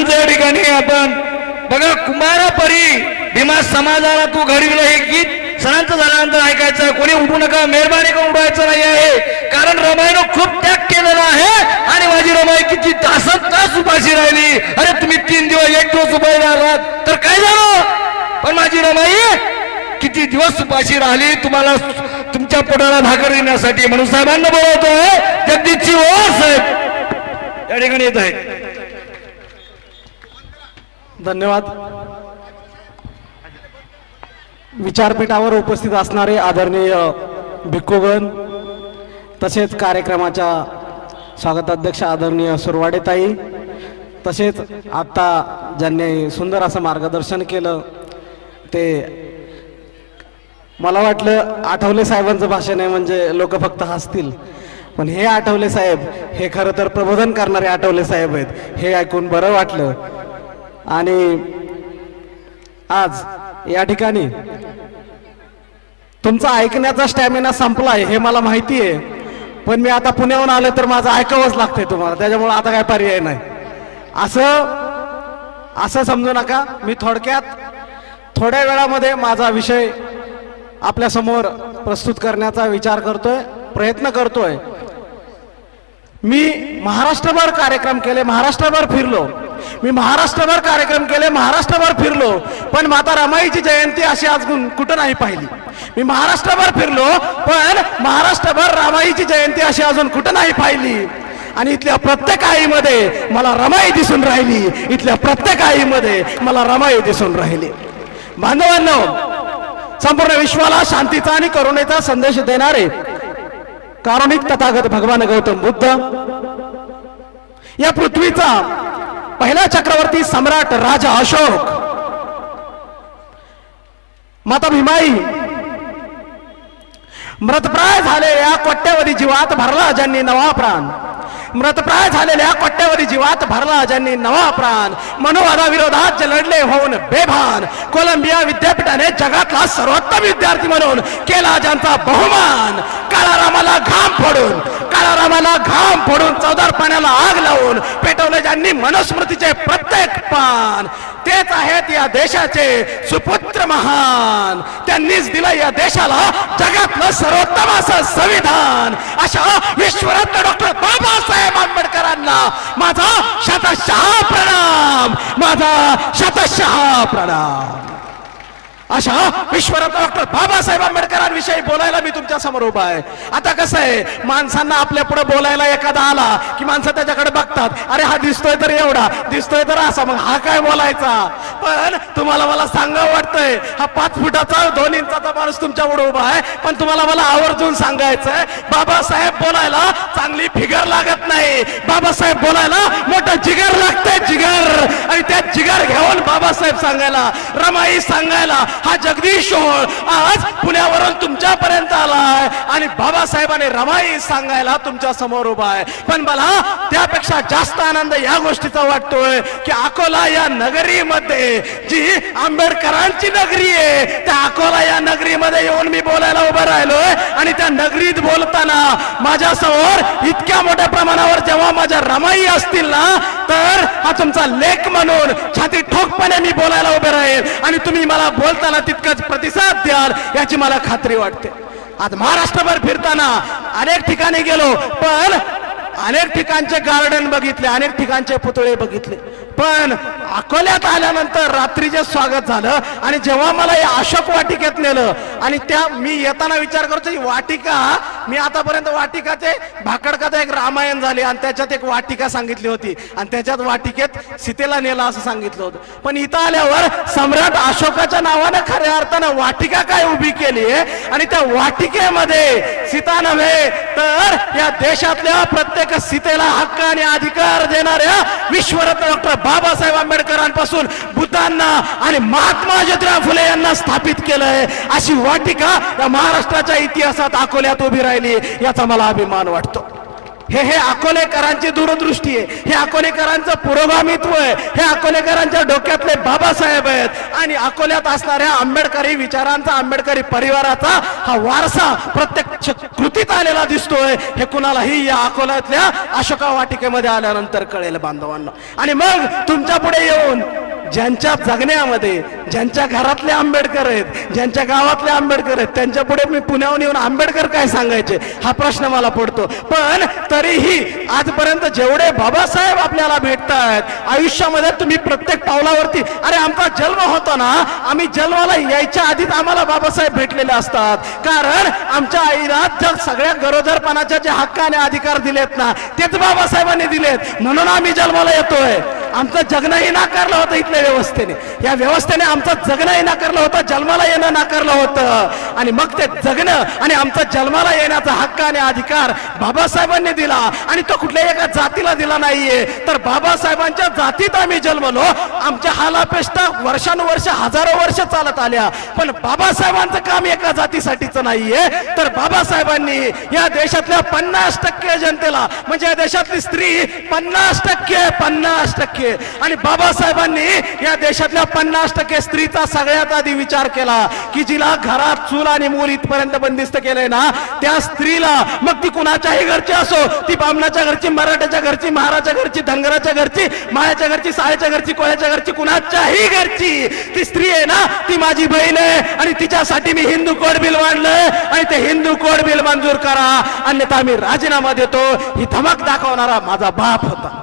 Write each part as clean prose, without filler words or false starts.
सणांचं या ठिकाणी आपण बघा कुमारापरी भीमा समाजाला तू घडविलं हे गीत सणांचं झाल्यानंतर ऐकायचं. कोणी उठू नका, मेहरबानी करून उठवायचं नाही आहे, कारण रमाईनं खूप त्याग केलेला आहे आणि माझी रमाई किती तास उपाशी राहिली. अरे तुम्ही 3 दिवस 1 दिवस उभे राहिलात तर काय झालं, पण माझी रमाई किती दिवस उपाशी राहिली तुम्हाला तुमच्या पोटाला भाकर देण्यासाठी. म्हणून साहेबांना बोलवतोय, जगदीशची ओळ साहेब या ठिकाणी येत आहेत. धन्यवाद. विचारपीठावर उपस्थित असणारे आदरणीय भिक्खूगण तसेच कार्यक्रमाच्या स्वागताध्यक्ष आदरणीय सुरवाडेताई तसेच आता ज्यांनी सुंदर असं मार्गदर्शन केलं ते मला वाटलं आठवले साहेबांचं भाषण आहे म्हणजे लोक फक्त हसतील, पण हे आठवले साहेब हे खरं तर प्रबोधन करणारे आठवले साहेब आहेत, हे ऐकून बरं वाटलं. आणि आज या ठिकाणी तुमचा ऐकण्याचा स्टॅमिना संपलाय हे मला माहिती आहे, पण मी आता पुण्याहून आलो तर माझं ऐकावंच लागतंय तुम्हाला, त्याच्यामुळे आता काय पर्याय नाही. असं समजू नका. मी थोड्या वेळामध्ये माझा विषय आपल्या समोर प्रस्तुत करण्याचा विचार करतोय, प्रयत्न करतोय. मी महाराष्ट्रभर कार्यक्रम केले, महाराष्ट्रभर फिरलो, मी महाराष्ट्रभर कार्यक्रम केले, महाराष्ट्रभर फिरलो, पण माता रमाईची जयंती अशी आज कुठं नाही पाहिली. मी महाराष्ट्रभर फिरलो पण महाराष्ट्रभर रमाईची जयंती अशी अजून कुठं नाही पाहिली. आणि इथल्या प्रत्येक आईमध्ये मला रमाई दिसून राहिली, इथल्या प्रत्येक आईमध्ये मला रमाई दिसून राहिली. बांधवांनो, संपूर्ण विश्वाला शांतीचा आणि करुणेचा संदेश देणारे कारुणिक तथागत भगवान गौतम बुद्ध, या पृथ्वीचा पहिला चक्रवर्ती सम्राट राजा अशोक, माता भीमाई, मृतप्राय झालेल्या कोट्यवधी जीवात भरला ज्यांनी नवा प्राण, मृतप्राय झालेल्या कोट्यवधी जीवात भरला ज्यांनी नवा प्राण, मनोवादाविरोधात जे लढले होऊन बेभान, कोलंबिया विद्यापीठाने जगातला सर्वोत्तम विद्यार्थी म्हणून केला ज्यांचा बहुमान, काळारामाला घाम फोडून चौदार पाण्याला आग लावून पेटवले ज्यांनी मनुस्मृतीचे प्रत्येक पान, तेच आहेत या देशाचे सुपुत्र महान, त्यांनीच दिलं या देशाला जगातलं सर्वोत्तम असं संविधान. अशा विश्वरत्न डॉक्टर बाबासाहेब आंबेडकरांना माझा शतशः प्रणाम, माझा शतशः प्रणाम. अशा विश्वरत्न डॉक्टर बाबासाहेब आंबेडकरांविषयी बोलायला मी तुमच्या समोर उभा आहे. आता कसं आहे, माणसांना आपल्या पुढे बोलायला एखादा आला की माणसं त्याच्याकडे बघतात, अरे हा दिसतोय तर एवढा, दिसतोय तर असा, मग हा काय बोलायचा. पण तुम्हाला मला सांगावं वाटतंय, हा 5 फुटाचा 2 इंचाचा माणूस तुमच्या पुढे उभा आहे, पण तुम्हाला मला आवर्जून सांगायचंय, बाबासाहेब बोलायला चांगली फिगर लागत नाही, बाबासाहेब बोलायला मोठं जिगर लागतंय, जिगर. आणि त्या जिगर घेऊन बाबासाहेब सांगायला, रमाई सांगायला हा जगदीश आज पुण्यावरून तुमच्यापर्यंत आलाय आणि बाबासाहेबांनी रमाई सांगायला तुमच्या समोर उभा आहे. पण मला त्यापेक्षा जास्त आनंद या गोष्टीचा वाटतोय की अकोला या नगरीमध्ये जी आंबेडकरांची नगरी आहे, त्या अकोला या नगरीमध्ये येऊन मी बोलायला उभा राहिलोय. आणि त्या नगरीत बोलताना माझ्या समोर इतक्या मोठ्या प्रमाणावर जेव्हा माझ्या रमाई असतील ना, तर हा तुमचा लेख म्हणून छाती ठोकपणे मी बोलायला उभे राहील आणि तुम्ही मला बोलताना तितकाच प्रतिसाद द्याल याची मला खात्री वाटते. आज महाराष्ट्रभर फिरताना अनेक ठिकाणी गेलो, पण अनेक ठिकाणचे गार्डन बघितले, अनेक ठिकाणचे पुतळे बघितले, पण अकोल्यात आल्यानंतर रात्रीचे स्वागत झालं. आणि जेव्हा मला या अशोक वाटिकेत नेलं आणि त्या मी येताना विचार करतो, वाटिका मी आतापर्यंत वाटिकाचे भाकडकाचं एक रामायण झाले आणि त्याच्यात एक वाटिका सांगितली होती आणि त्याच्यात वाटिकेत सीतेला नेला असं सांगितलं होतं. पण इथं आल्यावर सम्राट अशोकाच्या नावानं खऱ्या अर्थानं वाटिका काय उभी केली आहे आणि त्या वाटिकेमध्ये सीता नव्हे तर या देशातल्या प्रत्येक सीतेला हक्क आणि अधिकार देणाऱ्या विश्वरत्न डॉक्टर बाबासाहेब आंबेडकरांपासून बुद्धांना आणि महात्मा ज्योतिराव फुले यांना स्थापित केलंय अशी वाटिका या महाराष्ट्राच्या इतिहासात अकोल्यात उभी राहिली, याचा मला अभिमान वाटतो. हे अकोलेकरांची दूरदृष्टी आहे, हे अकोलेकरांचं पुरोगामित्व आहे, हे अकोलेकरांच्या डोक्यातले बाबासाहेब आहेत आणि अकोल्यात असणाऱ्या आंबेडकरी विचारांचा, आंबेडकरी परिवाराचा हा वारसा प्रत्यक्ष कृतीत आलेला दिसतोय. हे कुणालाही या अकोल्यातल्या अशोका वाटिकेमध्ये आल्यानंतर कळेल बांधवांना. आणि मग तुमच्या पुढे येऊन ज्यांच्या जगण्यामध्ये, ज्यांच्या घरातले आंबेडकर आहेत, ज्यांच्या गावातले आंबेडकर आहेत, त्यांच्या पुढे मी पुण्याहून येऊन आंबेडकर काय सांगायचे हा प्रश्न मला पडतो. पण तरीही आजपर्यंत जेवढे बाबासाहेब आपल्याला भेटतात आयुष्यामध्ये, तुम्ही प्रत्येक पावलावरती, अरे आमचा जन्म होतो ना, आम्ही जन्माला यायच्या आधीच आम्हाला बाबासाहेब भेटलेले असतात. कारण आमच्या आईला जर सगळ्या गरोदरपणाच्या जे हक्क आणि अधिकार दिलेत ना, तेच बाबासाहेबांनी दिलेत, म्हणून आम्ही जन्माला येतोय. आमचं जगणंही नाकारलं होतं इथल्या व्यवस्थेने, या व्यवस्थेने आमचं जगणंही नाकारलं होतं, जन्माला येणं नाकारलं होतं. आणि मग ते जगणं आणि आमचा जन्माला येण्याचा हक्क आणि अधिकार बाबासाहेबांनी दिला. आणि तो कुठल्या एका जातीला दिला नाहीये, तर बाबासाहेबांच्या जातीत आम्ही जन्मलो. आमच्या हालापेष्टा वर्षानुवर्ष, हजारो वर्ष चालत आल्या, पण बाबासाहेबांचं काम एका जातीसाठीच नाहीये, तर बाबासाहेबांनी या देशातल्या 50% जनतेला, म्हणजे या देशातली स्त्री 50% आणि बाबासाहेबांनी या देशातल्या 50% स्त्रीचा सगळ्यात आधी विचार केला की जिला घरात चूल आणि मूल इथपर्यंत बंदिस्त केलंय ना, त्या स्त्रीला, मग ती कुणाच्याही घरची असो, ती बामणाच्या घरची, मराठ्याच्या घरची, महाराच्या घरची, धनगराच्या घरची, माळ्याच्या घरची, साळ्याच्या घरची, कोळ्याच्या घरची, कुणाच्याही घरची ती स्त्री आहे ना, ती माझी बहीण आहे. आणि तिच्यासाठी मी हिंदू कोड बिल मांडलंय आणि ते हिंदू कोड बिल मंजूर करा, अन्यथा मी राजीनामा देतो. ही धमक दाखवणारा माझा बाप होता,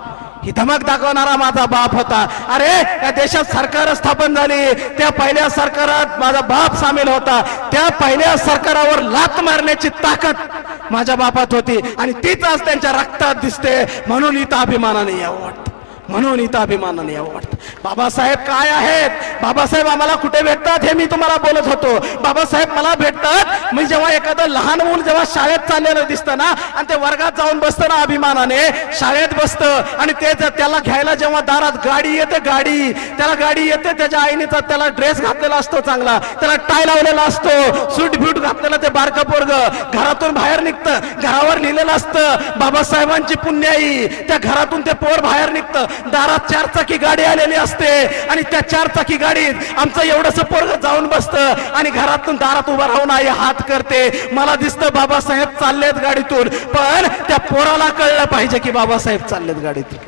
ही धमक दाखवणारा माझा बाप होता. अरे या देशात सरकार स्थापन झाली, त्या पहिल्या सरकारात माझा बाप सामील होता. त्या पहिल्या सरकारावर लाथ मारण्याची ताकद माझ्या बापात होती आणि तीच आज त्यांच्या रक्तात दिसते. म्हणून इथं अभिमानाने यावं वाटतं, म्हणून इथं अभिमानाने यावं वाटतं. बाबासाहेब काय आहेत, बाबासाहेब आम्हाला कुठे भेटतात हे मी तुम्हाला बोलत होतो. बाबासाहेब मला भेटतात मी जेव्हा एखादं लहान मूल जेव्हा शाळेत चाललेलं दिसतं ना, आणि ते वर्गात जाऊन बसतं ना, अभिमानाने शाळेत बसतं, आणि ते त्याला घ्यायला जेव्हा दारात गाडी येते, त्याला गाडी येते, त्याच्या आईने त्याला ड्रेस घातलेला असतो, चांगला त्याला टाय लावलेला असतो, सूट ब्यूट घातलेला, ते बारकं पोरगं घरातून बाहेर निघतं, घरावर लिहिलेलं असतं बाबासाहेबांची पुण्याई. त्या घरातून ते पोर बाहेर निघतं, दारात 4 चाकी गाडी आलेली असते आणि त्या 4 चाकी गाडीत आमचं एवढंसं पोरगं जाऊन बसतं आणि घरातून दारात उभा राहून आई हात करते. मला दिसतं बाबासाहेब चाललेत गाडीतून, पण त्या पोराला कळलं पाहिजे की बाबासाहेब चाललेत गाडीतून,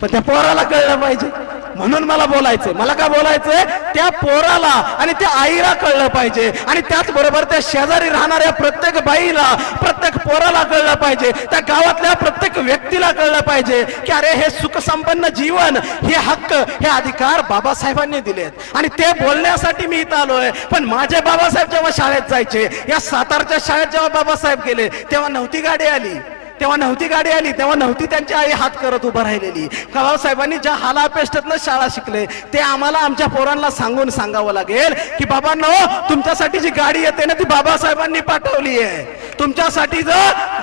पण त्या पोराला कळलं पाहिजे. म्हणून मला बोलायचंय, मला का बोलायचंय, त्या पोराला आणि त्या आईला कळलं पाहिजे, आणि त्याचबरोबर त्या शेजारी राहणाऱ्या प्रत्येक बाईला, प्रत्येक पोराला कळलं पाहिजे, त्या गावातल्या प्रत्येक व्यक्तीला कळलं पाहिजे की अरे हे सुखसंपन्न जीवन, हे हक्क, हे अधिकार बाबासाहेबांनी दिलेत. आणि ते बोलण्यासाठी मी इथं आलोय. पण माझे बाबासाहेब जेव्हा शाळेत जायचे, या सातारच्या शाळेत जेव्हा बाबासाहेब गेले, तेव्हा नव्हती गाडी आली, तेव्हा नव्हती त्यांची आई हात करत उभं राहिलेली. बाबासाहेबांनी ज्या हालापेष्टातनं शाळा शिकले, ते आम्हाला आमच्या पोरांना सांगावं लागेल की बाबांनो, तुमच्यासाठी जी गाडी येते ना, ती बाबासाहेबांनी पाठवली आहे. तुमच्यासाठी जो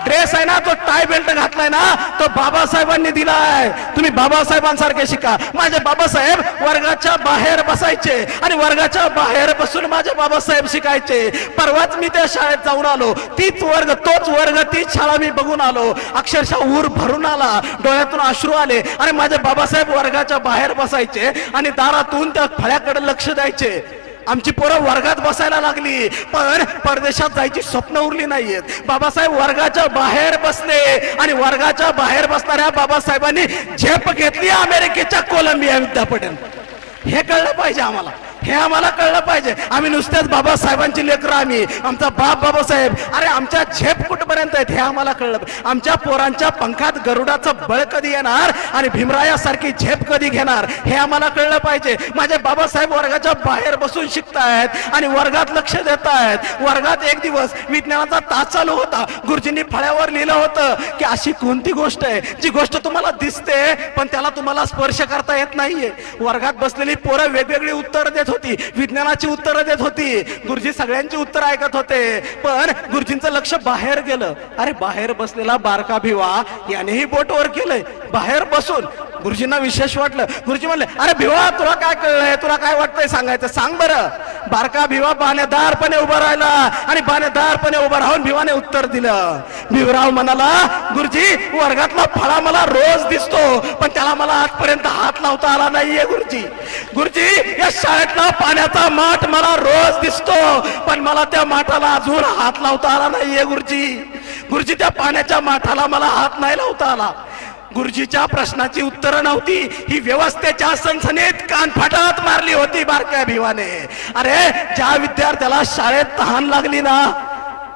ड्रेस आहे ना, तो टाय बेल्ट घातलाय ना, तो बाबासाहेबांनी दिलाय. तुम्ही बाबासाहेबांसारखे शिका. माझे बाबासाहेब वर्गाच्या बाहेर बसायचे आणि वर्गाच्या बाहेर बसून माझे बाबासाहेब शिकायचे. परवाच मी त्या शाळेत जाऊन आलो, तोच वर्ग, तीच शाळा मी बघून आलो. अक्षरशः ऊर भरून आला, डोळ्यातून अश्रू आले. आणि माझे बाबासाहेब वर्गाच्या बाहेर बसायचे आणि दारातून त्या फळ्याकडे लक्ष द्यायचे. आमची पोरं वर्गात बसायला लागली, पण परदेशात जायची स्वप्न उरली नाहीयेत. बाबासाहेब वर्गाच्या बाहेर बसले आणि वर्गाच्या बाहेर बसणाऱ्या बाबासाहेबांनी झेप घेतली अमेरिकेच्या कोलंबिया विद्यापीठात. हे कळलं पाहिजे आम्हाला, हे आम्हाला कळलं पाहिजे. आम्ही नुसतेच बाबासाहेबांची लेकरं, आमचा बाप बाबासाहेब, अरे आमच्या झेप कुठपर्यंत आहेत हे आम्हाला कळलं. आमच्या पोरांच्या पंखात गरुडाचं बळ कधी येणार आणि भीमरायासारखी झेप कधी घेणार हे आम्हाला कळलं पाहिजे. माझे बाबासाहेब वर्गाच्या बाहेर बसून शिकतायत आणि वर्गात लक्ष देत आहेत. वर्गात एक दिवस विज्ञानाचा तास चालू होता. गुरुजींनी फळ्यावर लिहिलं होतं की अशी कोणती गोष्ट आहे जी गोष्ट तुम्हाला दिसते पण त्याला तुम्हाला स्पर्श करता येत नाहीये. वर्गात बसलेली पोरं वेगवेगळी उत्तर देत होती, विज्ञानाची उत्तरं देत होती. गुरुजी सगळ्यांची उत्तर ऐकत होते, पण गुरुजींचं लक्ष बाहेर गेलं. अरे बाहेर बसलेला बारका भिवा यानेही बोट वर केलंय बाहेर बसून. गुरुजींना विशेष वाटलं. गुरुजी म्हणले, अरे भिवा तुला काय कळलंय, तुला काय वाटतंय सांगायचं, सांग बरं. बारका भिवा बाणेदारपणे उभा राहिला आणि बाणेदारपणे उभा राहून भिवाने उत्तर दिलं. भिवराव म्हणाला, गुरुजी वर्गातला फळा मला रोज दिसतो, पण त्याला मला आजपर्यंत हात लावता आला नाहीये. गुरुजी या शाळेतला पाण्याचा माठ मला रोज दिसतो, पण मला त्या माठाला अजून हात लावता आला नाहीये. गुरुजी त्या पाण्याच्या माठाला मला हात नाही लावता आला. गुरुजीच्या प्रश्नाची उत्तरं नव्हती, ही व्यवस्थेच्या सनसनीत कानफटात मारली होती बारक्या भिवाने. अरे ज्या विद्यार्थ्याला शाळेत तहान लागली ना,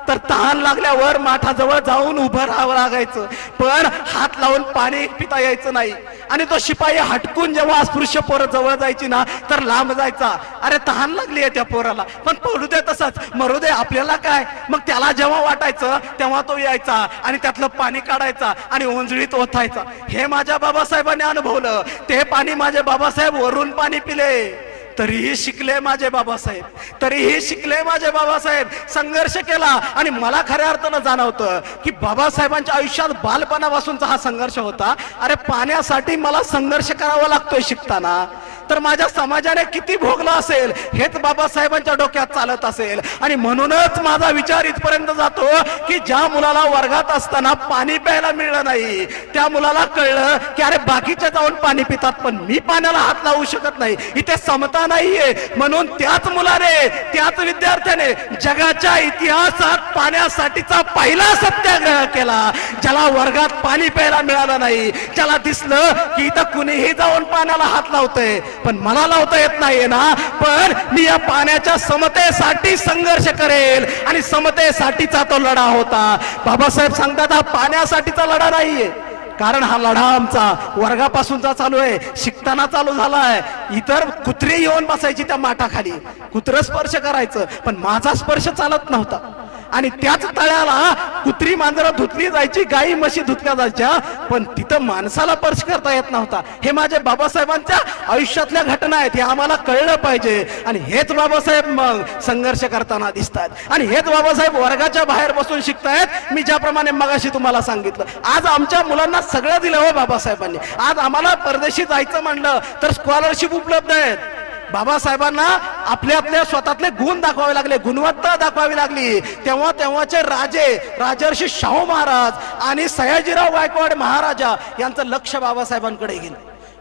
तर तहान लागल्यावर माठाजवळ जाऊन उभं राहावं लागायचं, पण हात लावून पाणी पिता यायचं नाही. आणि तो शिपाई हटकून जेव्हा अस्पृश्य पोरं जवळ जायची ना, तर लांब जायचा. अरे तहान लागली आहे त्या पोराला, पण पडू दे तसंच, मरू दे, आपल्याला काय. मग त्याला जेव्हा वाटायचं तेव्हा तो यायचा आणि त्यातलं पाणी काढायचा आणि ओंजळीत ओतायचा. हे माझ्या बाबासाहेबांनी अनुभवलं. ते पाणी माझे बाबासाहेब वरून पाणी पिले, तरीही शिकले माझे बाबासाहेब, तरीही शिकले माझे बाबासाहेब. संघर्ष केला आणि मला खऱ्या अर्थानं जाणवतं की बाबासाहेबांच्या आयुष्यात बालपणापासूनचा हा संघर्ष होता. अरे पाण्यासाठी मला संघर्ष करावा लागतोय शिकताना, तर माझ्या समाजाने किती भोगला असेल हेच बाबासाहेबांच्या डोक्यात चालत असेल. आणि म्हणूनच माझा विचार इथपर्यंत जातो की ज्या मुलाला वर्गात असताना पाणी प्यायला मिळलं नाही, त्या मुलाला कळलं की अरे बाकीचे जाऊन पाणी पितात, पण मी पाण्याला हात लावू शकत नाही, इथे समता नाहीये. म्हणून त्याच मुलाने, त्याच विद्यार्थ्याने जगाच्या इतिहासात पाण्यासाठीचा पहिला सत्याग्रह केला. ज्याला वर्गात पाणी प्यायला मिळालं नाही, ज्याला दिसलं की इथं कुणीही जाऊन पाण्याला हात लावतंय, पण मला लावता येत नाहीये ना, पण मी या पाण्याच्या समतेसाठी संघर्ष करेल. आणि समतेसाठीचा तो लढा होता. बाबासाहेब सांगतात हा पाण्यासाठीचा लढा नाहीये, कारण हा लढा आमचा वर्गापासूनचा चालू आहे, शिकताना चालू झालाय. इतर कुत्रे येऊन बसायची त्या माठाखाली, कुत्र स्पर्श करायचं, पण माझा स्पर्श चालत नव्हता. आणि त्याच तळ्याला कुत्री मांजरं धुतली जायची, गाई म्हशी धुतल्या जायच्या, पण तिथं माणसाला स्पर्श करता येत नव्हता. हे माझे बाबासाहेबांच्या आयुष्यातल्या घटना आहेत, हे आम्हाला कळलं पाहिजे. आणि हेच बाबासाहेब मग संघर्ष करताना दिसतात, आणि हेच बाबासाहेब वर्गाच्या बाहेर बसून शिकतायत. मी ज्याप्रमाणे मगाशी तुम्हाला सांगितलं, आज आमच्या मुलांना सगळं दिलं हो बाबासाहेबांनी. आज आम्हाला परदेशी जायचं म्हणलं तर स्कॉलरशिप उपलब्ध आहेत. बाबासाहेबांना आपल्या स्वतःतले गुण दाखवावे लागले, गुणवत्ता दाखवावी लागली. तेव्हाचे राजे, राजर्षी शाहू महाराज आणि सयाजीराव गायकवाड महाराजा यांचं लक्ष बाबासाहेबांकडे गेलं.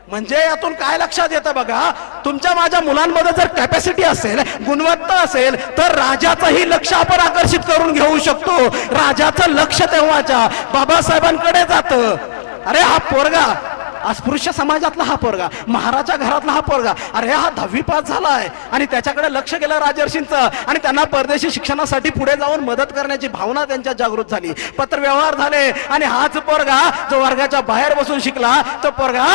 म्हणजे यातून काय लक्षात येतं बघा, तुमच्या माझ्या मुलांमध्ये जर कॅपॅसिटी असेल, गुणवत्ता असेल, तर राजाचंही लक्ष आपण आकर्षित करून घेऊ शकतो. राजाचं लक्ष तेव्हाच्या बाबासाहेबांकडे जातं. अरे हा पोरगा, अस्पृश्य समाजातला हा पोरगा, महाराजा घरातला हा पोरगा, अरे हा 10वी पास झालाय, आणि त्याच्याकडे लक्ष गेलं राजर्षींचं, आणि त्यांना परदेशी शिक्षणासाठी पुढे जाऊन मदत करण्याची भावना त्यांच्या जागृत झाली. पत्रव्यवहार झाले, आणि हाच पोरगा जो वर्गाच्या बाहेर बसून शिकला, तो पोरगा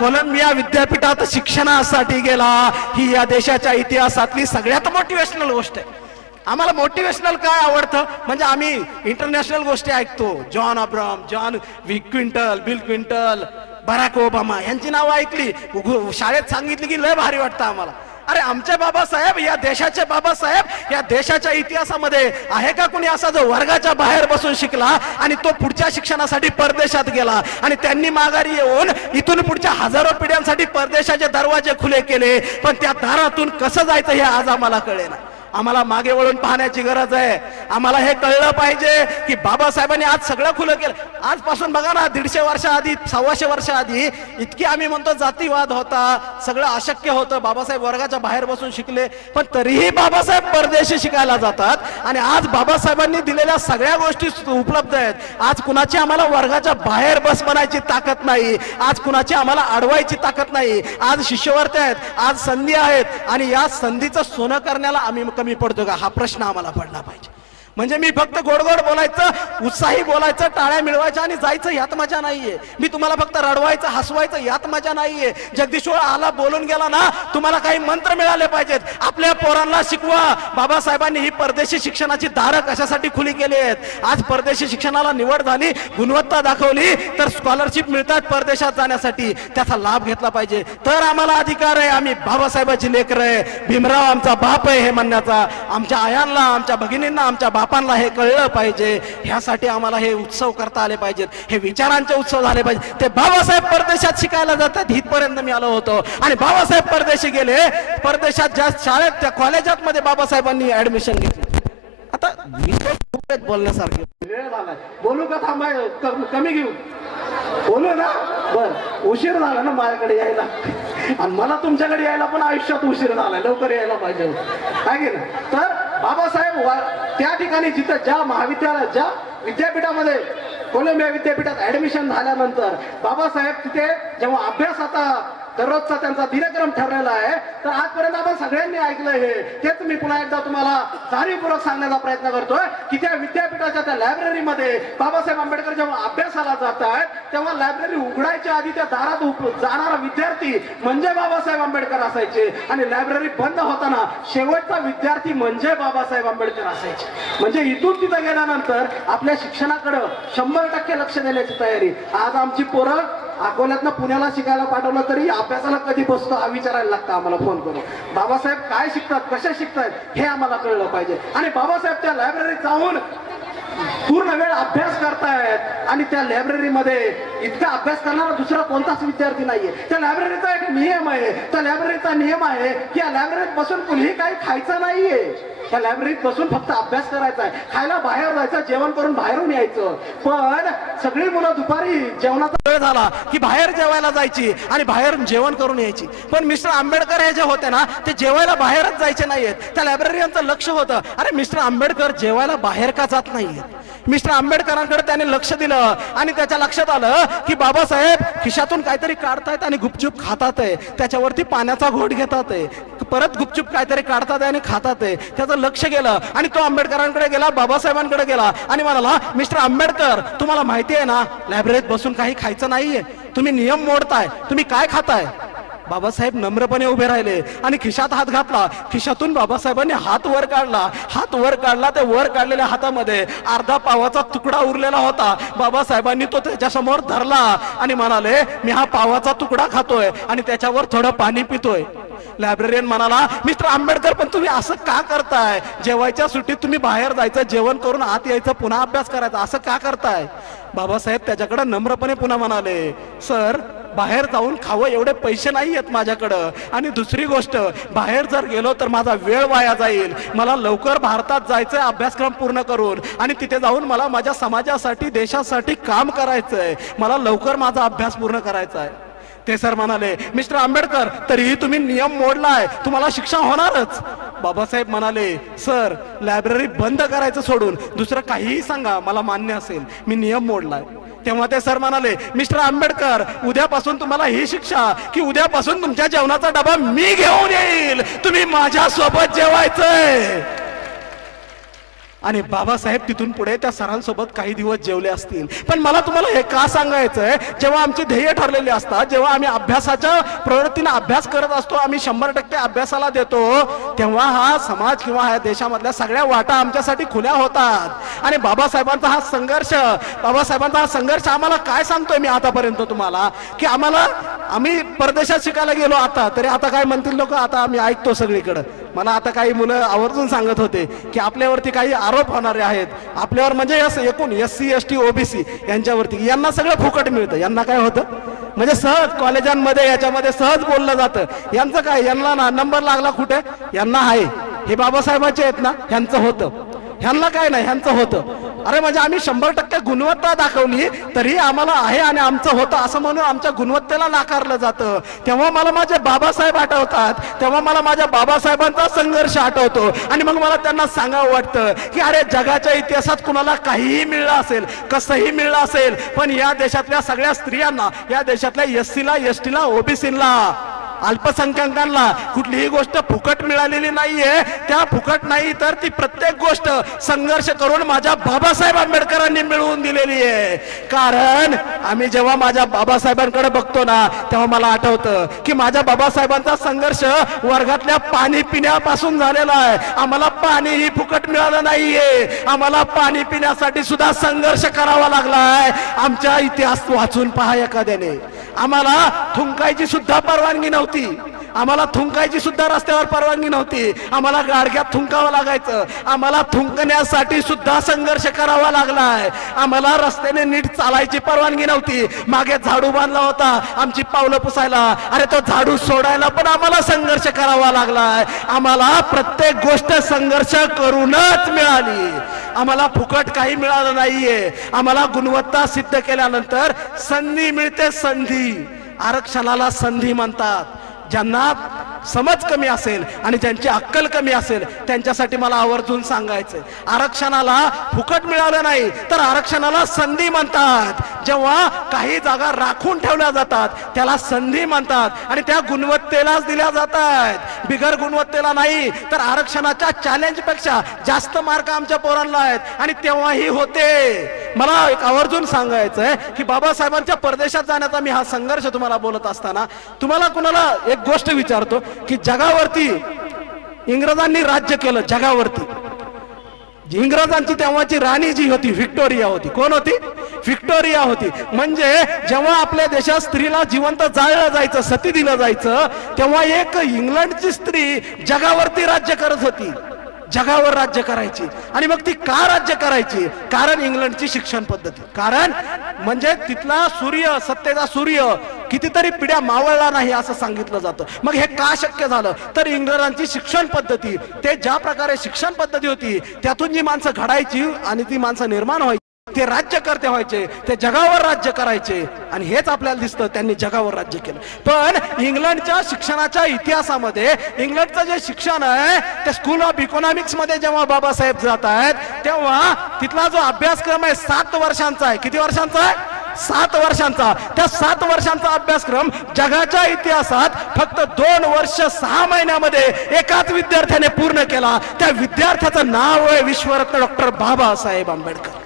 कोलंबिया विद्यापीठात शिक्षणासाठी गेला. ही या देशाच्या इतिहासातली सगळ्यात मोटिवेशनल गोष्ट आहे. आम्हाला मोटिवेशनल काय आवडतं, म्हणजे आम्ही इंटरनॅशनल गोष्टी ऐकतो. जॉन अब्राहम, जॉन क्विंटल, बिल क्विंटल, बराक ओबामा यांची नावं ऐकली, शाळेत सांगितली की लय भारी वाटतं आम्हाला. अरे आमचे बाबासाहेब, या देशाचे बाबासाहेब, या देशाच्या इतिहासामध्ये आहे का कुणी असा जो वर्गाच्या बाहेर बसून शिकला आणि तो पुढच्या शिक्षणासाठी परदेशात गेला, आणि त्यांनी माघारी येऊन इथून पुढच्या हजारो पिढ्यांसाठी परदेशाचे दरवाजे खुले केले, पण त्या दारातून कसं जायचं हे आज आम्हाला कळेना. आम्हाला मागे वळून पाहण्याची गरज आहे. आम्हाला हे कळलं पाहिजे की बाबासाहेबांनी आज सगळं खुलं केलं. आजपासून बघा ना, 150 वर्षाआधी, 125 वर्षाआधी इतकी आम्ही म्हणतो जातीवाद होता, सगळं अशक्य होतं. बाबासाहेब वर्गाच्या बाहेर बसून शिकले, पण तरीही बाबासाहेब परदेशी शिकायला जातात. आणि आज बाबासाहेबांनी दिलेल्या सगळ्या गोष्टी उपलब्ध आहेत. आज कुणाची आम्हाला वर्गाच्या बाहेर बस बनायची ताकद नाही, आज कुणाची आम्हाला अडवायची ताकद नाही. आज शिष्यवर्ती आहेत, आज संधी आहेत, आणि या संधीचं सोनं करण्याला आम्ही कमी पडतो का, हा प्रश्न आम्हाला पडला पाहिजे. म्हणजे मी फक्त गोड गोड बोलायचं, उत्साही बोलायचं, टाळ्या मिळवायच्या आणि जायचं यात मजा नाहीये. मी तुम्हाला फक्त रडवायचं, हसवायचं यात मजा नाहीये. जगदीश्वर आला, बोलून गेला ना, तुम्हाला काही मंत्र मिळाले पाहिजेत. आपल्या पोरांना शिकवा. बाबासाहेबांनी ही परदेशी शिक्षणाची दारं कशासाठी खुली केली आहेत. आज परदेशी शिक्षणाला निवड झाली, गुणवत्ता दाखवली, तर स्कॉलरशिप मिळतात परदेशात जाण्यासाठी. त्याचा लाभ घेतला पाहिजे. तर आम्हाला अधिकार आहे, आम्ही बाबासाहेबांची लेकरं आहे, भीमराव आमचा बाप आहे हे म्हणण्याचा. आमच्या आयांना, आमच्या भगिनींना, आमच्या बापांना हे कळलं पाहिजे. ह्यासाठी आम्हाला हे उत्सव करता आले पाहिजेत, हे विचारांचे उत्सव झाले पाहिजे. ते बाबासाहेब परदेशात शिकायला जातात इथपर्यंत मी आलो होतो, आणि बाबासाहेब परदेशी गेले. परदेशात ज्या शाळेत त्या कॉलेजात मध्ये बाबासाहेबांनी ऍडमिशन घेतलं. आता विषय खूप आहेत बोलण्यासारखे. वेळ झालाय, बोलू का थांबाय कमी घेऊ? बोलू ना. बर, उशीर झाला ना माझ्याकडे यायला, आणि मला तुमच्याकडे यायला पण आयुष्यात उशीर झालाय, लवकर यायला पाहिजे आहे की ना. तर बाबासाहेब त्या ठिकाणी जिथं ज्या महाविद्यालयात ज्या विद्यापीठामध्ये कोलंबिया विद्यापीठात ऍडमिशन झाल्यानंतर बाबासाहेब तिथे जेव्हा अभ्यास आता दररोजचा त्यांचा दिनक्रम ठरलेला आहे, तर आजपर्यंत आपण सगळ्यांनी ऐकलं हे. तेच मी पुन्हा एकदा तुम्हाला जाणीवपूर्वक सांगण्याचा प्रयत्न करतोय की त्या विद्यापीठाच्या त्या लायब्ररीमध्ये बाबासाहेब आंबेडकर जेव्हा अभ्यासाला जात आहेत तेव्हा लायब्ररी उघडायच्या आधी त्या दारात जाणारा विद्यार्थी म्हणजे बाबासाहेब आंबेडकर असायचे, आणि लायब्ररी बंद होताना शेवटचा विद्यार्थी म्हणजे बाबासाहेब आंबेडकर असायचे. म्हणजे इथून तिथं गेल्यानंतर आपल्या शिक्षणाकडे 100% लक्ष देण्याची तयारी. आज आमची पोरं अकोल्यातनं पुण्याला शिकायला पाठवलं तरी अभ्यासाला कधी बसतो हा विचारायला लागतं आम्हाला फोन करून. बाबासाहेब काय शिकतात, कशा शिकतात हे आम्हाला कळलं पाहिजे. आणि बाबासाहेब त्या लायब्ररीत जाऊन पूर्ण वेळ अभ्यास करतायत, आणि त्या लायब्ररीमध्ये इतका अभ्यास करणारा दुसरा कोणताच विद्यार्थी नाहीये. त्या लायब्ररीचा एक नियम आहे, त्या लायब्ररीचा नियम आहे की या लायब्ररीत बसून कुणीही काही खायचं नाहीये. त्या लायब्ररीत बसून फक्त अभ्यास करायचा आहे. खायला बाहेर जायचं, जेवण करून बाहेरून यायचं. पण सगळी मुलं दुपारी जेवणाचा वेळ झाला की बाहेर जेवायला जायची आणि बाहेर जेवण करून यायची. पण मिस्टर आंबेडकर हे जे होते ना ते जेवायला बाहेरच जायचे नाहीयेत. त्या लायब्ररीयांचं लक्ष होतं, अरे मिस्टर आंबेडकर जेवायला बाहेर का जात नाहीयेत. मिस्टर आंबेडकरांकडे त्याने लक्ष दिलं आणि त्याच्या लक्षात आलं की बाबासाहेब खिशातून काहीतरी काढतायत आणि गुपचूप खातात आहे. त्याच्यावरती पाण्याचा घोट घेतात आहे, परत गुपचूप काहीतरी काढतात आणि खातात आहे. त्याचं लक्ष गेलं आणि तो आंबेडकरांकडे गेला, बाबासाहेबांकडे गेला आणि म्हणाला, मिस्टर आंबेडकर तुम्हाला माहिती आहे ना लायब्ररीत बसून काही खायचं नाहीये, तुम्ही नियम मोडताय, तुम्ही काय खाताय. बाबासाहेब नम्रपणे उभे राहिले आणि खिशात हात घातला. खिशातून बाबासाहेबांनी हात वर काढला. हात वर काढला, ते वर काढलेल्या हातामध्ये अर्धा पावाचा तुकडा उरलेला होता. बाबासाहेबांनी तो त्याच्यासमोर धरला आणि म्हणाले, मी हा पावाचा तुकडा खातोय आणि त्याच्यावर थोडं पाणी पितोय. लायब्ररीयन म्हणाला, मिस्टर आंबेडकर पण तुम्ही असं का करताय, जेवायच्या सुट्टीत तुम्ही बाहेर जायचं, जेवण करून आत यायचं, पुन्हा अभ्यास करायचा, असं का करताय. बाबासाहेब त्याच्याकडे नम्रपणे पुन्हा म्हणाले, सर बाहेर जाऊन खावं एवढे पैसे नाही आहेत माझ्याकडं, आणि दुसरी गोष्ट बाहेर जर गेलो तर माझा वेळ वाया जाईल. मला लवकर भारतात जायचंय अभ्यासक्रम पूर्ण करून, आणि तिथे जाऊन मला माझ्या समाजासाठी देशासाठी काम करायचंय, मला लवकर माझा अभ्यास पूर्ण करायचा आहे. ते सर म्हणाले, मिस्टर आंबेडकर तरीही तुम्ही नियम मोडलाय, तुम्हाला शिक्षा होणारच. बाबासाहेब म्हणाले, सर लायब्ररी बंद करायचं सोडून दुसरं काहीही सांगा, मला मान्य असेल, मी नियम मोडलाय. तेव्हा ते सर म्हणाले, मिस्टर आंबेडकर उद्यापासून तुम्हाला ही शिक्षा की उद्यापासून तुमच्या जेवणाचा डबा मी घेऊन येईल, तुम्ही माझ्या सोबत जेवायचंय. आणि बाबासाहेब तिथून पुढे त्या सरांसोबत काही दिवस जेवले असतील. पण मला तुम्हाला हे का सांगायचंय, जेव्हा आमची ध्येय ठरलेली असतात, जेव्हा आम्ही अभ्यासाच्या प्रवृत्तीने अभ्यास करत असतो, आम्ही 100% अभ्यासाला देतो, तेव्हा हा समाज किंवा ह्या देशामधल्या सगळ्या वाटा आमच्यासाठी खुल्या होतात. आणि बाबासाहेबांचा हा संघर्ष आम्हाला काय सांगतोय मी आतापर्यंत तुम्हाला, की आम्ही परदेशात शिकायला गेलो आता तरी आता काय म्हणतील लोक, आता आम्ही ऐकतो सगळीकडे. मला आता काही मुलं आवर्जून सांगत होते की आपल्यावरती काही आरोप होणारे आहेत, आपल्यावर म्हणजे एकूण SC ST OBC यांच्यावरती, यांना सगळं फुकट मिळतं. यांना काय होतं म्हणजे सहज कॉलेजांमध्ये याच्यामध्ये सहज बोललं जातं. यांचं काय, यांना नंबर लागला कुठे, यांना आहे, हे बाबासाहेबांचे आहेत ना, ह्यांचं होतं, ह्यांना काय नाही, ह्यांचं होतं. अरे म्हणजे आम्ही 100% गुणवत्ता दाखवली तरी आम्हाला आहे आणि आमचं होतं असं म्हणून आमच्या गुणवत्तेला नाकारलं जातं. तेव्हा मला माझे बाबासाहेब आठवतात, तेव्हा मला माझ्या बाबासाहेबांचा संघर्ष आठवतो. आणि मग मला त्यांना सांगावं वाटतं की अरे जगाच्या इतिहासात कुणाला काहीही मिळलं असेल, कसंही मिळलं असेल, पण या देशातल्या सगळ्या स्त्रियांना, या देशातल्या SC ला ST ला OBC ला अल्पसंख्याकांना कुठलीही गोष्ट फुकट मिळालेली नाहीये. त्या फुकट नाही तर ती प्रत्येक गोष्ट संघर्ष करून माझ्या बाबासाहेब आंबेडकरांनी मिळवून दिलेली आहे. कारण आम्ही जेव्हा माझ्या बाबासाहेबांकडे बघतो ना तेव्हा मला आठवतं की माझ्या बाबासाहेबांचा संघर्ष वर्गातल्या पाणी पिण्यापासून झालेला आहे. आम्हाला पाणीही फुकट मिळालं नाहीये, आम्हाला पाणी पिण्यासाठी सुद्धा संघर्ष करावा लागलाय. आमच्या इतिहास वाचून पहा एखाद्याने, आम्हाला थुंकायची सुद्धा परवानगी नव्हती. आम्हाला थुंकायची सुद्धा रस्त्यावर परवानगी नव्हती. आम्हाला गाडग्यात थुंकावं लागायचं. आम्हाला थुंकण्यासाठी सुद्धा संघर्ष करावा लागलाय. आम्हाला रस्त्याने नीट चालायची परवानगी नव्हती. मागे झाडू बांधला होता आमची पावलं पुसायला. अरे तो झाडू सोडायला पण आम्हाला संघर्ष करावा लागलाय. आम्हाला प्रत्येक गोष्ट संघर्ष करूनच मिळाली. आम्हाला फुकट काही मिळालं नाहीये. आम्हाला गुणवत्ता सिद्ध केल्यानंतर संधी मिळते. संधी, आरक्षणाला संधी म्हणतात. ज्यांना समज कमी असेल आणि ज्यांची अक्कल कमी असेल त्यांच्यासाठी मला आवर्जून सांगायचंय, आरक्षणाला फुकट मिळालं नाही तर आरक्षणाला संधी म्हणतात. जेव्हा काही जागा राखून ठेवल्या जातात त्याला संधी म्हणतात आणि त्या गुणवत्तेलाच दिल्या जातात, बिगर गुणवत्तेला नाही. तर आरक्षणाच्या चॅलेंज पेक्षा जास्त मार्क आमच्या पोरांना आहेत आणि तेव्हाही होते. मला एक आवर्जून सांगायचंय की बाबासाहेबांच्या परदेशात जाण्याचा मी हा संघर्ष तुम्हाला बोलत असताना तुम्हाला कुणाला एक गोष्ट विचारतो की जगावरती इंग्रजांनी राज्य केलं. जगावरती इंग्रजांची तेव्हाची राणी जी होती व्हिक्टोरिया होती. कोण होती? व्हिक्टोरिया होती. म्हणजे जेव्हा आपल्या देशात स्त्रीला जिवंत जाळलं जायचं, सती दिलं जायचं, तेव्हा एक इंग्लंडची स्त्री जगावरती राज्य करत होती. जगावर राज्य करायची. आणि मग ती का राज्य करायची? कारण इंग्लंडची शिक्षण पद्धती. कारण म्हणजे तिथला सूर्य, सत्तेचा सूर्य कितीतरी पिढ्या मावळला नाही असं सांगितलं जातं. मग हे का शक्य झालं? तर इंग्रजांची शिक्षण पद्धती, ते ज्या प्रकारे शिक्षण पद्धती होती त्यातून जी माणसं घडायची आणि ती माणसं निर्माण व्हायची, ते राज्यकर्ते व्हायचे, ते जगावर राज्य करायचे. आणि हेच आपल्याला दिसतं, त्यांनी जगावर राज्य केलं. पण इंग्लंडच्या शिक्षणाच्या इतिहासामध्ये इंग्लंडचं जे शिक्षण आहे ते स्कूल ऑफ इकॉनॉमिक्स मध्ये जेव्हा बाबासाहेब जात आहेत तेव्हा तिथला जो अभ्यासक्रम आहे 7 वर्षांचा आहे. किती वर्षांचा आहे? 7 वर्षांचा. त्या 7 वर्षांचा अभ्यासक्रम जगाच्या इतिहासात फक्त 2 वर्ष 6 महिन्यामध्ये एकाच विद्यार्थ्याने पूर्ण केला. त्या विद्यार्थ्याचं नाव आहे विश्वरत्न डॉक्टर बाबासाहेब आंबेडकर.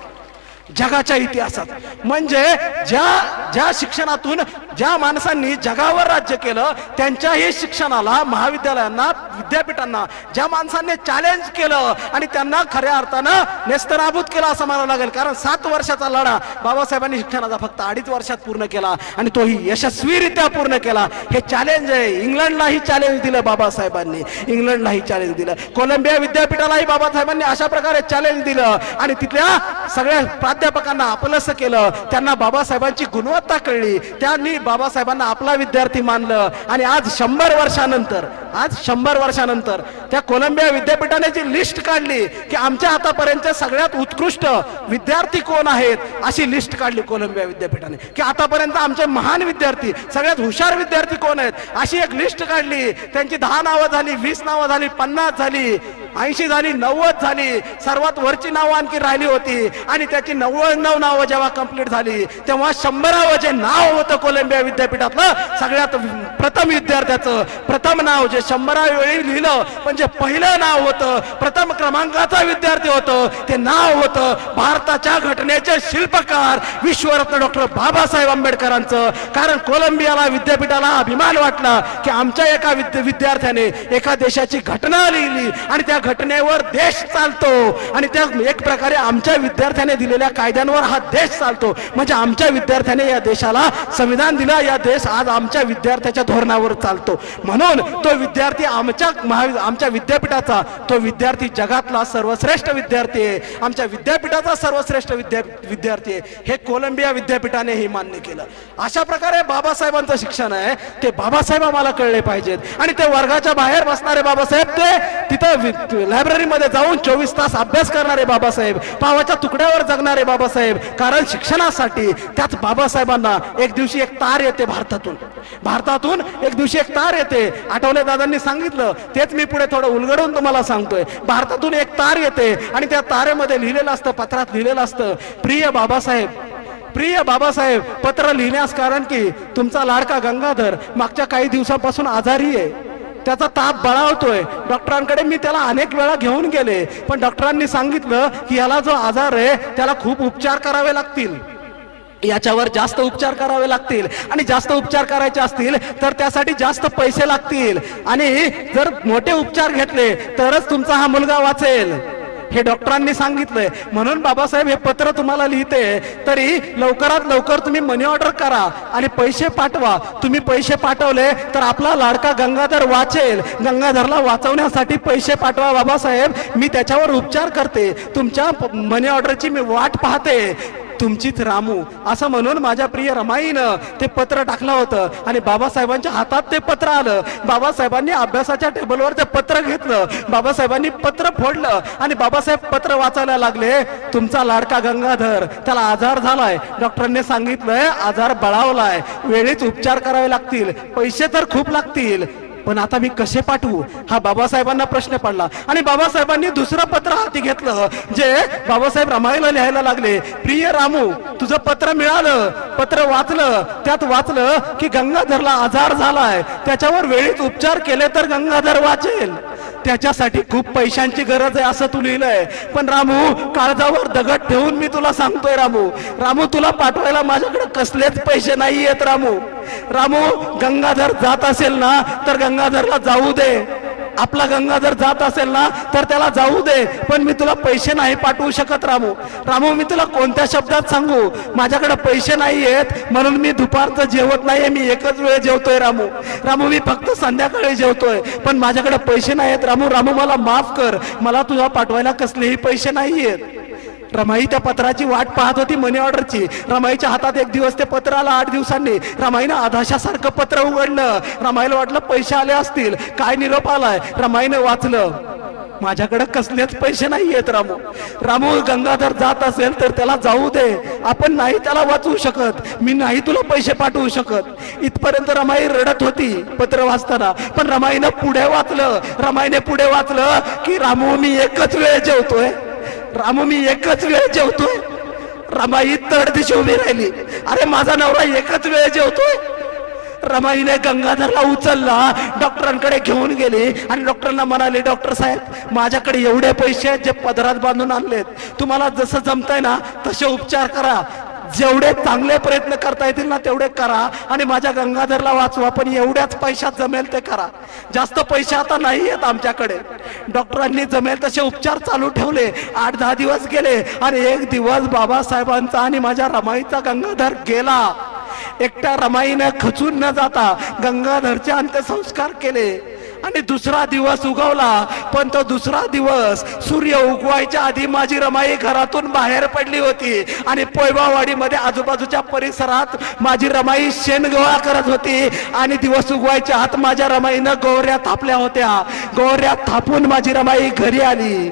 जगाच्या इतिहासात म्हणजे ज्या शिक्षणातून ज्या माणसांनी जगावर राज्य केलं त्यांच्याही शिक्षणाला, महाविद्यालयांना, विद्यापीठांना ज्या माणसांनी चॅलेंज केलं आणि त्यांना खऱ्या अर्थानं नेस्तनाबूत केलं असं म्हणावं लागेल. कारण 7 वर्षाचा लढा बाबासाहेबांनी शिक्षणाचा फक्त 2.5 वर्षात पूर्ण केला आणि तोही यशस्वीरित्या पूर्ण केला. हे चॅलेंज आहे. इंग्लंडलाही चॅलेंज दिलं बाबासाहेबांनी, इंग्लंडलाही चॅलेंज दिलं. कोलंबिया विद्यापीठालाही बाबासाहेबांनी अशा प्रकारे चॅलेंज दिलं आणि तिथल्या सगळ्या प्राध्यापकांना आपलंसं केलं. त्यांना बाबासाहेबांची गुणवत्ता कळली. त्यांनी बाबासाहेबांना आपला विद्यार्थी मानलं. आणि आज 100 वर्षानंतर त्या कोलंबिया विद्यापीठाने जी लिस्ट काढली की आमच्या आतापर्यंत सगळ्यात उत्कृष्ट विद्यार्थी कोण आहेत, अशी लिस्ट काढली कोलंबिया विद्यापीठाने की आतापर्यंत आमचे महान विद्यार्थी, सगळ्यात हुशार विद्यार्थी कोण आहेत, अशी एक लिस्ट काढली. त्यांची 10 नावं झाली, 20 नावं झाली, 50 झाली, 80 झाली, 90 झाली. सर्वात वरची नावं आणखी राहिली होती आणि त्याची 99 नावं जेव्हा कंप्लीट झाली तेव्हा 100वे जे नाव होतं कोलंबिया विद्यापीठातलं सगळ्यात प्रथम विद्यार्थ्याचं प्रथम नाव जे 100व्या वेळी लिहिलं म्हणजे पहिलं नाव होतं, प्रथम क्रमांकाचा विद्यार्थी होतं, ते नाव होतं भारताच्या घटनेचे शिल्पकार विश्वरत्न डॉक्टर बाबासाहेब आंबेडकरांचं. कारण कोलंबियाला विद्यापीठाला अभिमान वाटला की आमच्या एका विद्यार्थ्याने एका देशाची घटना लिहिली आणि त्या घटनेवर देश चालतो आणि त्या एक प्रकारे आमच्या विद्यार्थ्याने दिलेल्या कायद्यांवर हा देश चालतो. म्हणजे आमच्या विद्यार्थ्याने या देशाला संविधान दिलं, या देश आज आमच्या विद्यार्थ्याच्या धोरणावर चालतो. म्हणून तो विद्यार्थी आमच्या विद्यापीठाचा, तो विद्यार्थी जगातला सर्वश्रेष्ठ विद्यार्थी आहे, आमच्या विद्यापीठाचा सर्वश्रेष्ठ विद्यार्थी आहे. हे कोलंबिया विद्यापीठाने ही मान्य केलं. अशा प्रकारे बाबासाहेबांचं शिक्षण आहे ते बाबासाहेब आम्हाला कळले पाहिजेत. आणि ते वर्गाच्या बाहेर बसणारे बाबासाहेब, ते तिथं लायब्ररीमध्ये जाऊन 24 तास अभ्यास करणारे बाबासाहेब, पावाच्या तुकड्यावर जगणारे बाबासाहेब. कारण शिक्षणासाठी त्याच बाबासाहेबांना एक दिवशी एक तार येते भारतातून एक दिवशी एक तार येते. आठवले दादांनी सांगितलं, तेच मी पुढे थोडं उलगडून तुम्हाला सांगतोय. भारतातून एक तार येते आणि त्या तारेमध्ये लिहिलेलं असतं, पत्रात लिहिलेलं असतं, प्रिय बाबासाहेब, पत्र लिहिण्यास कारण की तुमचा लाडका गंगाधर मागच्या काही दिवसापासून आजारी आहे, त्याचा ताप बळावतोय. डॉक्टरांकडे मी त्याला अनेक वेळा घेऊन गेले पण डॉक्टरांनी सांगितलं की याला जो आजार आहे त्याला खूप उपचार करावे लागतील, याच्यावर जास्त उपचार करावे लागतील आणि जास्त उपचार करायचे असतील तर त्यासाठी जास्त पैसे लागतील आणि जर मोठे उपचार घेतले तरच तुमचा हा मुलगा वाचेल. हे डॉक्टरांनी सांगितलंय. म्हणून बाबासाहेब हे पत्र तुम्हाला लिहिते, तरी लवकरात लवकर तुम्ही मनी ऑर्डर करा आणि पैसे पाठवा. तुम्ही पैसे पाठवले तर आपला लाडका गंगाधर वाचेल. गंगाधरला वाचवण्यासाठी पैसे पाठवा बाबासाहेब, मी त्याच्यावर उपचार करते. तुमच्या मनी ऑर्डरची मी वाट पाहते. तुमचीच रामू. असं म्हणून माझ्या प्रिय रमाईनं ते पत्र टाकलं होतं आणि बाबासाहेबांच्या हातात ते पत्र आलं. बाबासाहेबांनी अभ्यासाच्या टेबलवर ते पत्र घेतलं. बाबासाहेबांनी पत्र फोडलं आणि बाबासाहेब पत्र वाचायला लागले. तुमचा लाडका गंगाधर, त्याला आजार झालाय, डॉक्टरांनी सांगितलंय आजार बळावलाय, वेळीच उपचार करावे लागतील, पैसे तर खूप लागतील, पण आता मी कसे पाठवू, हा बाबासाहेबांना प्रश्न पडला. आणि बाबासाहेबांनी दुसरं पत्र हाती घेतलं, जे बाबासाहेब रमाईला लिहायला लागले. प्रिय रामू, तुझं पत्र मिळालं, पत्र वाचलं, त्यात वाचलं की गंगाधरला आजार झालाय, त्याच्यावर वेळीच उपचार केले तर गंगाधर वाचेल, त्याच्यासाठी खूप पैशांची गरज आहे असं तू लिहिलंय. पण रामू, काळजावर दगड ठेवून मी तुला सांगतोय रामू, रामू तुला पाठवायला माझ्याकडे कसलेच पैसे नाही आहेत रामू. रामू, गंगाधर जात असेल ना तर गंगाधरला जाऊ दे. आपला गंगाधर जात असेल ना तर त्याला जाऊ दे, पण मी तुला पैसे नाही पाठवू शकत रामू. रामू, मी तुला कोणत्या शब्दात सांगू, माझ्याकडे पैसे नाही आहेत म्हणून मी दुपारचं जेवत नाहीये, मी एकच वेळ जेवतोय रामू. रामू, मी फक्त संध्याकाळी जेवतोय, पण माझ्याकडे पैसे नाही आहेत रामू. रामू, मला माफ कर, मला तुला पाठवायला कसलेही पैसे नाही आहेत. रमाई त्या पत्राची वाट पाहत होती, मनी ऑर्डरची. रमाईच्या हातात एक दिवस ते पत्र आलं. 8 दिवसांनी रमाईनं आधाशासारखं पत्र उघडलं. रमाईला वाटलं पैसे आले असतील, काय निरोप आलाय. रमाईने वाचलं, माझ्याकडे कसलेच पैसे नाही आहेत रामू. रामू, गंगाधर जात असेल तर त्याला जाऊ दे, आपण नाही त्याला वाचवू शकत, मी नाही तुला पैसे पाठवू शकत. इथपर्यंत रमाई रडत होती पत्र वाचताना. पण रमाईनं पुढे वाचलं. रमाईने पुढे वाचलं की रामू, मी एकच वेळ जेवतोय, रामू मी एकच वेळ जेवतोय. रमाई तडदिशी उभी राहिली. अरे माझा नवरा एकच वेळ जेवतोय. रमाईने गंगाधरला उचलला, डॉक्टरांकडे घेऊन गेले आणि डॉक्टरांना म्हणाले, डॉक्टर साहेब, माझ्याकडे एवढे पैसे आहेत जे पदरात बांधून आणलेत, तुम्हाला जसं जमतंय ना तसे उपचार करा, जेवढे चांगले प्रयत्न करता येतील ना तेवढे करा आणि माझ्या गंगाधरला वाचवा, पण एवढ्याच पैशात जमेल ते करा, जास्त पैसे आता नाही आहेत आमच्याकडे. डॉक्टरांनी जमेल तसे उपचार चालू ठेवले. 8-10 दिवस गेले आणि एक दिवस बाबासाहेबांचा आणि माझ्या रमाईचा गंगाधर गेला. एकट्या रमाईने खचून न जाता गंगाधरचे अंत्यसंस्कार केले आणि दुसरा दिवस उगवला. पण तो दुसरा दिवस सूर्य उगवायच्या आधी माझी रमाई घरातून बाहेर पडली होती आणि पोयवावाडीमध्ये आजूबाजूच्या परिसरात माझी रमाई शेणगोळा करत होती आणि दिवस उगवायच्या आत माझ्या रमाईनं गोवऱ्या थापल्या होत्या. गोवऱ्या थापून माझी रमाई घरी आली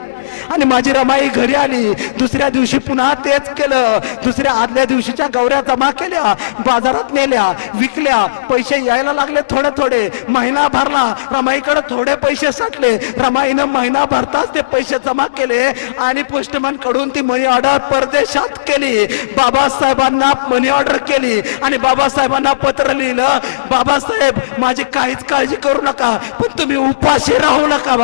आणि माझी रमाई घरी आली. दुसऱ्या दिवशी पुन्हा तेच केलं. दुसऱ्या आदल्या दिवशीच्या गौऱ्या जमा केल्या, बाजारात नेल्या, विकल्या, पैसे यायला लागले थोडे थोडे. महिना भरला, रमाईकडे थोडे पैसे साठले. रमाईनं महिना भरताच ते पैसे जमा केले आणि पोस्टमन कडून ती मनी ऑर्डर परदेशात केली. बाबासाहेबांना मनी ऑर्डर केली आणि बाबासाहेबांना पत्र लिहिलं, बाबासाहेब माझी काहीच काळजी करू नका, पण तुम्ही उपाशी राहू नका.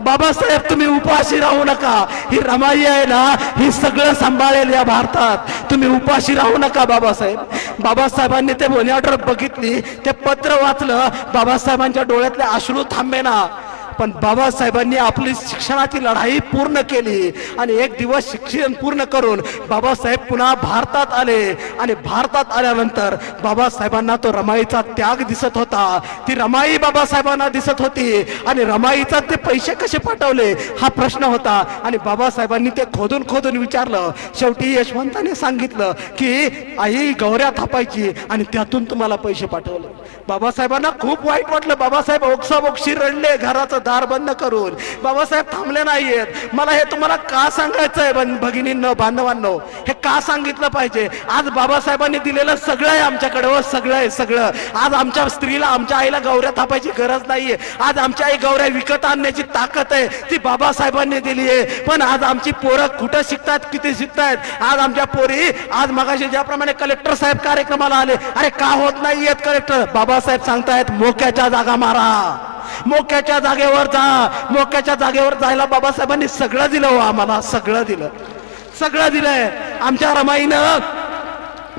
बाबासाहेब तुम्ही उपाशी राहू नका. ही रमाई आहे ना, ही सगळं सांभाळेल या भारतात, तुम्ही उपाशी राहू नका बाबासाहेब. बाबासाहेबांनी ते मनी ऑर्डर बघितली, ते पत्र वाचलं. बाबासाहेबांच्या डोळ्यातले अश्रू थांबे ना, पण बाबासाहेबांनी आपली शिक्षणाची लढाई पूर्ण केली आणि एक दिवस शिक्षण पूर्ण करून बाबासाहेब पुन्हा भारतात आले आणि भारतात आल्यानंतर बाबासाहेबांना तो रमाईचा त्याग दिसत होता, ती रमाई बाबासाहेबांना दिसत होती आणि रमाईचा ते पैसे कसे पाठवले हा प्रश्न होता आणि बाबासाहेबांनी ते खोदून खोदून विचारलं. शेवटी यशवंताने सांगितलं की आई गौऱ्या थापायची आणि त्यातून तुम्हाला पैसे पाठवले. बाबासाहेबांना खूप वाईट वाटलं. बाबासाहेब ओक्साबोक्षी रडले घराचं दार बंद करून. बाबासाहेब थांबले नाहीयेत. मला हे तुम्हाला का सांगायचंय भगिनींनो, बांधवांनो, हे का सांगितलं पाहिजे? आज बाबासाहेबांनी दिलेलं सगळं आहे आमच्याकडे, सगळं आहे सगळं. आज आमच्या स्त्रीला, आमच्या आईला गौऱ्या थापायची गरज नाहीये. आज आमच्या आई गौऱ्या विकत आणण्याची ताकद आहे, ती बाबासाहेबांनी दिली आहे. पण आज आमची पोरं कुठं शिकतात, किती शिकतायत? आज आमच्या पोरी, आज मगाशी ज्याप्रमाणे कलेक्टर साहेब कार्यक्रमाला आले, अरे का होत नाहीयेत कलेक्टर? बाबासाहेब सांगतायत मोक्याच्या जागा मारा, मोक्याच्या जागेवर जा. मोक्याच्या जागेवर जायला बाबासाहेबांनी सगळं दिलं हो आम्हाला, सगळं दिलं, सगळं दिलंय. आमच्या रमाईनं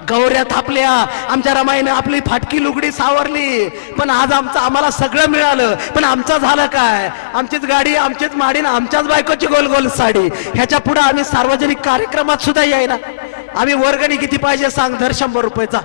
गौऱ्या थापल्या, आमच्या रमाईने आपली फाटकी लुगडी सावरली, पण आज आम्हाला सगळं मिळालं, पण आमचं झालं काय? आमचीच गाडी, आमचीच माडी, आमच्याच बायकोची गोल गोल साडी. ह्याच्या पुढे आम्ही सार्वजनिक कार्यक्रमात सुद्धा यायला. आम्ही वर्गणी किती पाहिजे सांग, दर 100 रुपयाचा,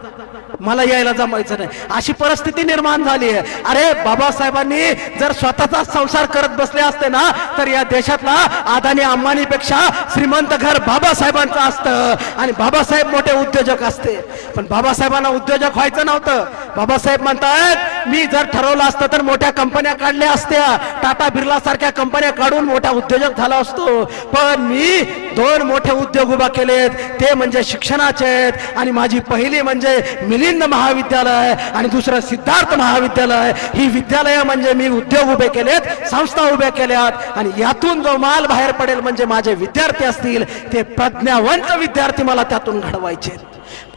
मला यायला जमायचं नाही, अशी परिस्थिती निर्माण झाली आहे. अरे बाबासाहेबांनी जर स्वतःचा संसार करत बसले असते ना, तर या देशातला अदानी अंबानीपेक्षा श्रीमंत घर बाबासाहेबांचं असतं आणि बाबासाहेब मोठे उद्योजक असते. पण बाबासाहेबांना उद्योजक व्हायचं नव्हतं. बाबासाहेब म्हणतात, मी जर ठरवलं असतं तर मोठ्या कंपन्या काढल्या असत्या, टाटा बिर्ला सारख्या कंपन्या काढून मोठा उद्योजक झाला असतो, पण मी 2 मोठे उद्योग उभा केलेत, ते म्हणजे शिक्षणाचे आहेत. आणि माझी पहिली म्हणजे मिलिंद महाविद्यालय आणि दुसरं सिद्धार्थ महाविद्यालय. ही विद्यालय म्हणजे मी उद्योग उभे केलेत, संस्था उभ्या केल्यात, आणि यातून जो माल बाहेर पडेल म्हणजे माझे विद्यार्थी असतील, ते प्रज्ञावंत विद्यार्थी मला त्यातून घडवायचे.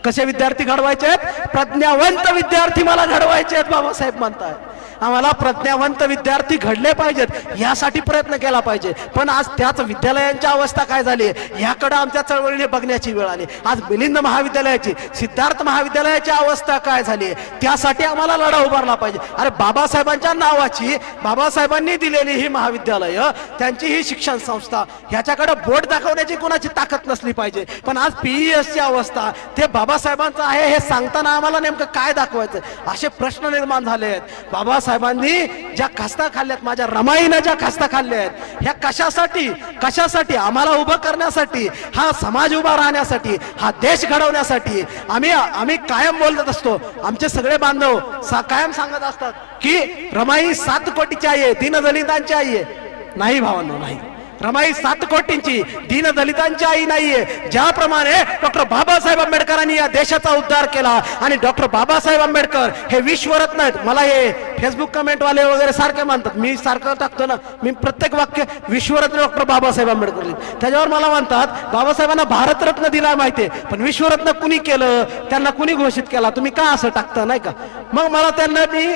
कसे विद्यार्थी घडवायचे? प्रज्ञावंत विद्यार्थी मला घडवायचे आहेत. बाबासाहेब म्हणतात आम्हाला प्रज्ञावंत विद्यार्थी घडले पाहिजेत, यासाठी प्रयत्न केला पाहिजे. पण आज त्याच विद्यालयांची अवस्था काय झाली, याकडे आमच्या चळवळीने बघण्याची वेळ आली. आज मिलिंद महाविद्यालयाची, सिद्धार्थ महाविद्यालयाची अवस्था काय झाली, त्यासाठी आम्हाला लढा उभारला पाहिजे. अरे बाबासाहेबांच्या नावाची, बाबासाहेबांनी दिलेली ही महाविद्यालय, त्यांची ही शिक्षण संस्था, ह्याच्याकडे बोट दाखवण्याची कोणाची ताकद नसली पाहिजे. पण आज PESची अवस्था, ते बाबासाहेबांचं आहे हे सांगताना आम्हाला नेमकं काय दाखवायचं, असे प्रश्न निर्माण झाले आहेत. बाबासाहेबांनी ज्या खस्ता खाल्ल्यात, माझ्या रमाईनं ज्या खस्ता खाल्ल्या आहेत, ह्या कशासाठी? आम्हाला उभं करण्यासाठी, हा समाज उभा राहण्यासाठी, हा देश घडवण्यासाठी. आम्ही कायम बोलत असतो, आमचे सगळे बांधव कायम सांगत असतात की रमाई 7 कोटीची आई आहे, दीनदलितांची आई आहे. नाही भावांनो, नाही. रमाई 7 कोटींची, दीनदलितांची आई नाहीये. ज्याप्रमाणे डॉक्टर बाबासाहेब आंबेडकरांनी या देशाचा उद्धार केला, आणि डॉक्टर बाबासाहेब आंबेडकर हे विश्वरत्न आहेत. मला हे फेसबुक कमेंटवाले वगैरे सारखे म्हणतात, मी सारखं टाकतो ना, मी प्रत्येक वाक्य विश्वरत्न डॉक्टर बाबासाहेब आंबेडकर, त्याच्यावर मला म्हणतात बाबासाहेबांना भारतरत्न दिला माहितीये, पण विश्वरत्न कुणी केलं, त्यांना कुणी घोषित केला, तुम्ही का असं टाकता, नाही का? मग मला त्यांना मी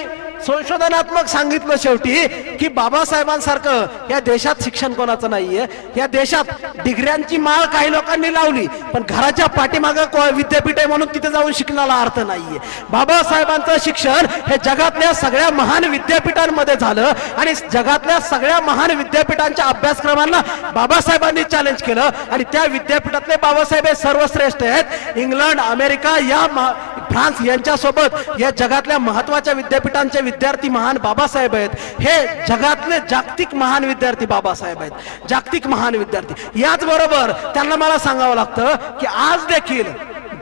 संशोधनात्मक सांगितलं शेवटी की बाबासाहेबांसारखं या देशात शिक्षण कोणाचं नाहीये. या देशात डिग्र्यांची माळ काही लोकांनी लावली, पण घराच्या पाठीमागं विद्यापीठ आहे म्हणून तिथे जाऊन शिकण्याला अर्थ नाहीये. बाबासाहेबांचं शिक्षण हे जगातल्या सगळ्या महान विद्यापीठांमध्ये झालं, आणि जगातल्या सगळ्या महान विद्यापीठांच्या अभ्यासक्रमांना बाबासाहेबांनी चॅलेंज केलं, आणि त्या विद्यापीठातले बाबासाहेब हे सर्वश्रेष्ठ आहेत. इंग्लंड, अमेरिका, फ्रान्स यांच्यासोबत या जगातल्या महत्वाच्या विद्यापीठांचे विद्यार्थी महान बाबासाहेब आहेत. हे जगातले जागतिक महान विद्यार्थी बाबासाहेब आहेत, जागतिक महान विद्यार्थी. याच बरोबर त्यांना मला सांगावं लागतं की आज देखील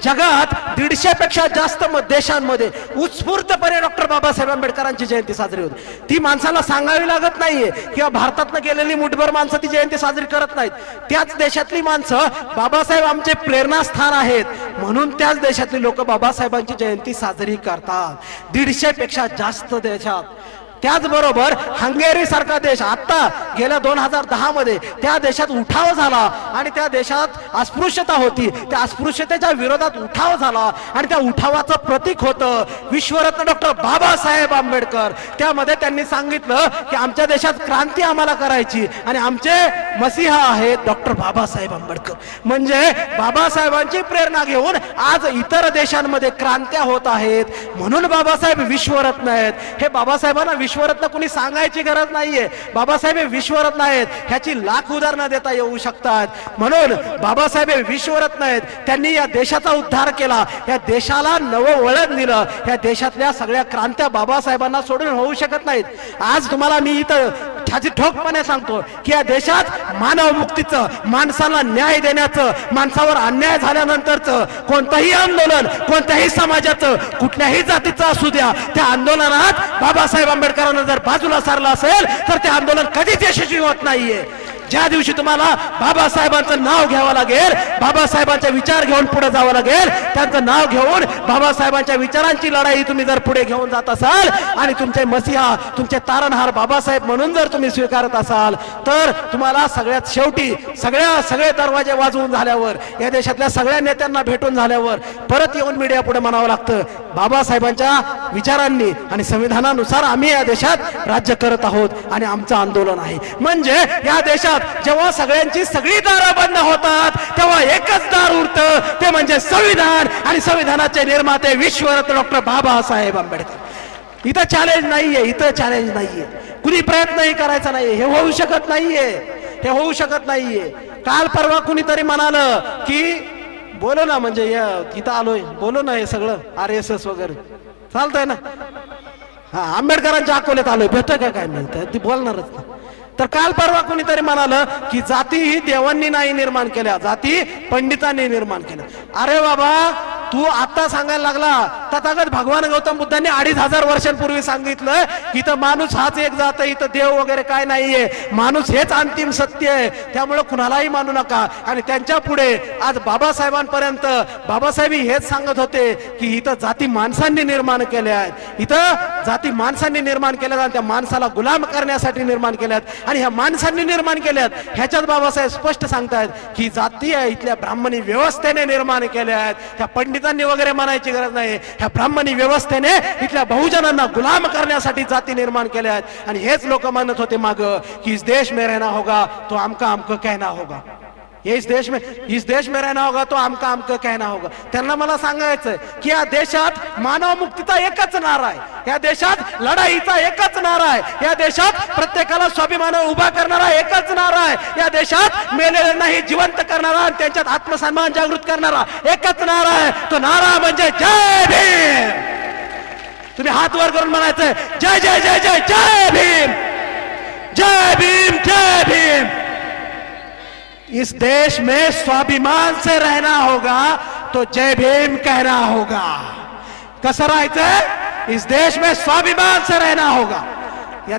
जगात 150 पेक्षा जास्त देशांमध्ये उत्स्फूर्तपणे डॉक्टर बाबासाहेब आंबेडकरांची जयंती साजरी होते. ती माणसाला सांगावी लागत नाहीये, किंवा भारतातनं गेलेली मुठभर माणसं ती जयंती साजरी करत नाहीत. त्याच देशातली माणसं बाबासाहेब आमचे प्रेरणास्थान आहेत म्हणून त्याच देशातली लोक बाबासाहेबांची जयंती साजरी करतात. 150 पेक्षा जास्त देशात. त्याचबरोबर हंगेरी सारखा देश, आता गेल्या 2010 मध्ये त्या देशात उठाव झाला, आणि त्या देशात अस्पृश्यता होती, त्या अस्पृश्यतेच्या विरोधात उठाव झाला, आणि त्या उठावाचं प्रतीक होतं विश्वरत्न डॉक्टर बाबासाहेब आंबेडकर. त्यामध्ये त्यांनी सांगितलं की आमच्या देशात क्रांती आम्हाला करायची, आणि आमचे मसीहा आहेत डॉक्टर बाबासाहेब आंबेडकर. म्हणजे बाबासाहेबांची प्रेरणा घेऊन आज इतर देशांमध्ये क्रांत्या होत आहेत, म्हणून बाबासाहेब विश्वरत्न आहेत. हे बाबासाहेबांना विश्वरत्न कोणी सांगायची गरज नाहीये, बाबासाहेब हे विश्वरत्न आहेत, ह्याची लाख उदाहरणं देता येऊ शकतात. म्हणून बाबासाहेब हे विश्वरत्न आहेत. त्यांनी या देशाचा उद्धार केला, या देशाला नवं वळण दिलं. या देशातल्या सगळ्या क्रांत्या बाबासाहेबांना सोडून होऊ शकत नाहीत. आज तुम्हाला मी इथं ठोकपणे सांगतो की या देशात मानव मुक्तीचं, माणसाला न्याय देण्याचं, माणसावर अन्याय झाल्यानंतरचं कोणतंही आंदोलन, कोणत्याही समाजाचं, कुठल्याही जातीचं असू द्या, त्या आंदोलनात बाबासाहेब आंबेडकरांना जर बाजूला सारलं असेल तर ते आंदोलन कधीच यशस्वी होत नाहीये. ज्या दिवशी तुम्हाला बाबासाहेबांचं नाव घ्यावं लागेल, बाबासाहेबांचे विचार घेऊन पुढे जावं लागेल, त्यांचं नाव घेऊन बाबासाहेबांच्या विचारांची लढाई तुम्ही जर पुढे घेऊन जात असाल, आणि तुमचे मसीहा, तुमचे तारणहार बाबासाहेब म्हणून जर तुम्ही स्वीकारत असाल, तर तुम्हाला सगळ्यात शेवटी सगळे दरवाजे वाजवून झाल्यावर, या देशातल्या सगळ्या नेत्यांना भेटून झाल्यावर परत येऊन मीडिया पुढे म्हणावं लागतं बाबासाहेबांच्या विचारांनी आणि संविधानानुसार आम्ही या देशात राज्य करत आहोत आणि आमचं आंदोलन आहे. म्हणजे या देशात देशात जेव्हा सगळ्यांची सगळी दारं बंद होतात तेव्हा एकच दार उरतं, ते म्हणजे संविधान. आणि संविधानाचे निर्माते विश्वरत्न डॉक्टर बाबासाहेब आंबेडकर. इथं चॅलेंज नाहीये, इथं चॅलेंज नाहीये, कुणी प्रयत्नही करायचा नाहीये. हे होऊ शकत नाहीये, हे होऊ शकत नाहीये. काल परवा कुणीतरी म्हणालं की बोलो ना, म्हणजे इथं आलोय बोलो ना, हे सगळं RSS वगैरे चालतंय ना. हा, आंबेडकरांच्या अकोल्यात आलोय, भेटतोय का काय म्हणतंय ती बोलणारच ना. तर काल परवा कुणीतरी म्हणालं की जाती ही देवांनी नाही निर्माण केल्या, जाती पंडितांनी निर्माण केल्या. अरे बाबा, तू आता सांगायला लागला. तथागत भगवान गौतम बुद्धांनी 2500 वर्षांपूर्वी सांगितलं की इथं माणूस हाच एक जात आहे, इथं देव वगैरे काय नाहीये, माणूस हेच अंतिम सत्य आहे, त्यामुळे कुणालाही मानू नका. आणि त्यांच्या पुढे आज बाबासाहेबांपर्यंत बाबासाहेब हेच सांगत होते की इथं जाती माणसांनी निर्माण केल्या आहेत, इथं जाती माणसांनी निर्माण केल्या आणि त्या माणसाला गुलाम करण्यासाठी निर्माण केल्यात. आणि ह्या माणसांनी निर्माण केल्यात ह्याच्यात बाबासाहेब स्पष्ट सांगतायत की जाती आहे इथल्या ब्राह्मणी व्यवस्थेने निर्माण केल्या आहेत. त्या पंडितांनी वगैरे म्हणायची गरज नाही, ह्या ब्राह्मणी व्यवस्थेने इथल्या बहुजनांना गुलाम करण्यासाठी जाती निर्माण केल्या आहेत. आणि हेच लोक म्हणत होते माग की इस देश में रहना होगा तो आमका आमक कहना होगा, इस देश में रहना होगा तो आमका आमक कहना होगा. त्यांना मला सांगायचं की या देशात मानव मुक्तीचा एकच नारा आहे, या देशात लढाईचा एकच नारा आहे, या देशात प्रत्येकाला स्वाभिमान उभा करणारा एकच नारा आहे, या देशात मेलेल्यांनाही जिवंत करणारा आणि त्यांच्यात आत्मसन्मान जागृत करणारा एकच नारा आहे. तो नारा म्हणजे जय भीम. तुम्ही हात वर करून म्हणायचंय जय जय जय जय जय भीम, जय भीम, जय भीम. इस देश में स्वाभिमान से रहना होगा तो जय भीम कहना होगा. कसं राहायचंय? इस देश में स्वाभिमान से रहना होगा.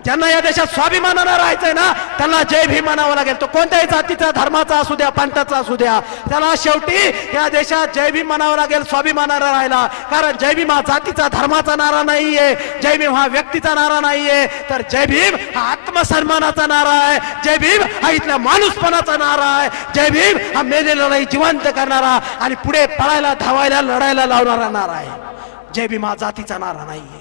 ज्यांना या देशात स्वाभिमानानं राहायचंय ना त्यांना जय भीम म्हणावं लागेल. तो कोणत्याही जातीचा धर्माचा असू द्या, पंथाचा असू द्या, त्याला शेवटी या देशात जय भीम म्हणावं लागेल स्वाभिमानानं राहायला. कारण जय भीम हा जातीचा धर्माचा नारा नाहीये, जय भीम हा व्यक्तीचा नारा नाहीये, तर जय भीम हा आत्मसन्मानाचा नारा आहे, जय भीम हा इथल्या माणूसपणाचा नारा आहे, जय भीम हा मेलेल्यालाही जिवंत करणारा आणि पुढे पळायला धावायला लढायला लावणारा नारा आहे. जय भीम हा जातीचा नारा नाहीये,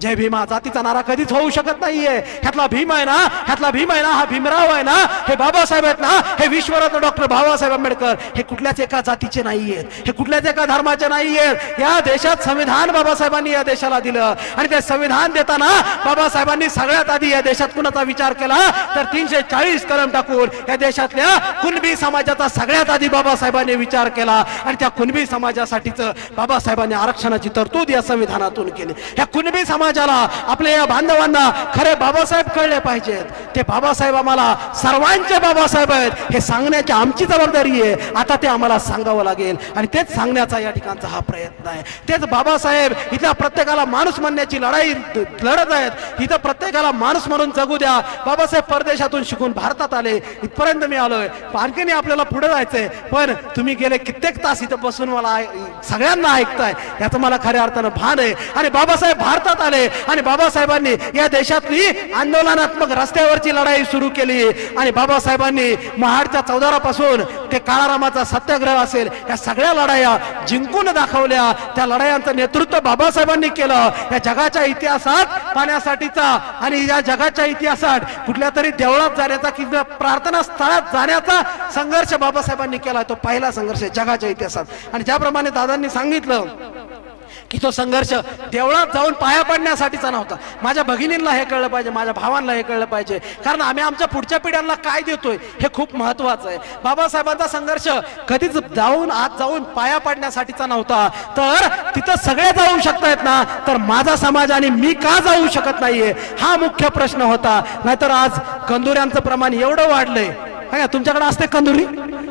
जय भीम हा जातीचा नारा कधीच होऊ शकत नाहीये. ह्यातला भीम आहे ना, ह्यातला भीम आहे ना, हा भीमराव आहे ना, हे बाबासाहेब आहेत ना, हे विश्वरत्न डॉक्टर बाबासाहेब आंबेडकर हे कुठल्याच एका जातीचे नाहीयेत, हे कुठल्याच एका धर्माचे नाहीयेत. या देशात संविधान बाबासाहेबांनी या देशाला दिलं आणि ते संविधान देताना बाबासाहेबांनी सगळ्यात आधी या देशात कुणाचा विचार केला तर 340 कलम टाकून या देशातल्या कुणबी समाजाचा सगळ्यात आधी बाबासाहेबांनी विचार केला आणि त्या कुणबी समाजासाठीच बाबासाहेबांनी आरक्षणाची तरतूद या संविधानातून केली. ह्या कुणबी आपल्या या बांधवांना खरे बाबासाहेब कळले पाहिजेत. ते बाबासाहेब आम्हाला सर्वांचे बाबासाहेब आहेत हे सांगण्याची आमची जबाबदारी आहे. आता ते आम्हाला सांगावं लागेल आणि तेच सांगण्याचा या ठिकाणचा हा प्रयत्न आहे. तेच बाबासाहेब इथल्या प्रत्येकाला माणूस म्हणण्याची लढाई लढत आहेत. इथं प्रत्येकाला माणूस म्हणून जगू द्या. बाबासाहेब परदेशातून शिकून भारतात आले, इथपर्यंत मी आलोय, आणखीन आपल्याला पुढे जायचंय. पण तुम्ही गेले कित्येक तास इथं बसून मला सगळ्यांना ऐकताय याचं मला खऱ्या अर्थानं भान आहे. आणि बाबासाहेब भारतात आले आणि बाबासाहेबांनी या देशातली आंदोलनात्मक रस्त्यावरची लढाई सुरू केली आणि बाबासाहेबांनी महाडच्या 14 पासून ते काळारामाचा सत्याग्रह असेल या सगळ्या लढाया जिंकून दाखवल्या. त्या लढायांचं नेतृत्व बाबासाहेबांनी केलं. या जगाच्या इतिहासात पाण्यासाठीचा आणि या जगाच्या इतिहासात कुठल्या तरी देवळात जाण्याचा किंवा प्रार्थना स्थळात जाण्याचा संघर्ष बाबासाहेबांनी केला. तो पहिला संघर्ष जगाच्या इतिहासात. आणि ज्याप्रमाणे दादांनी सांगितलं की तो संघर्ष देवळात जाऊन पाया पडण्यासाठीचा नव्हता. माझ्या भगिनींना हे कळलं पाहिजे, माझ्या भावांना हे कळलं पाहिजे, कारण आम्ही आमच्या पुढच्या पिढ्यांना काय देतोय हे खूप महत्वाचं आहे. बाबासाहेबांचा संघर्ष कधीच आत जाऊन पाया पडण्यासाठीचा नव्हता. तर तिथं सगळे जाऊ शकतायत ना, तर माझा समाज आणि मी का जाऊ शकत नाहीये हा मुख्य प्रश्न होता. नाहीतर आज कंदुऱ्यांचं प्रमाण एवढं वाढलंय. तुमच्याकडे असते कंदुरी,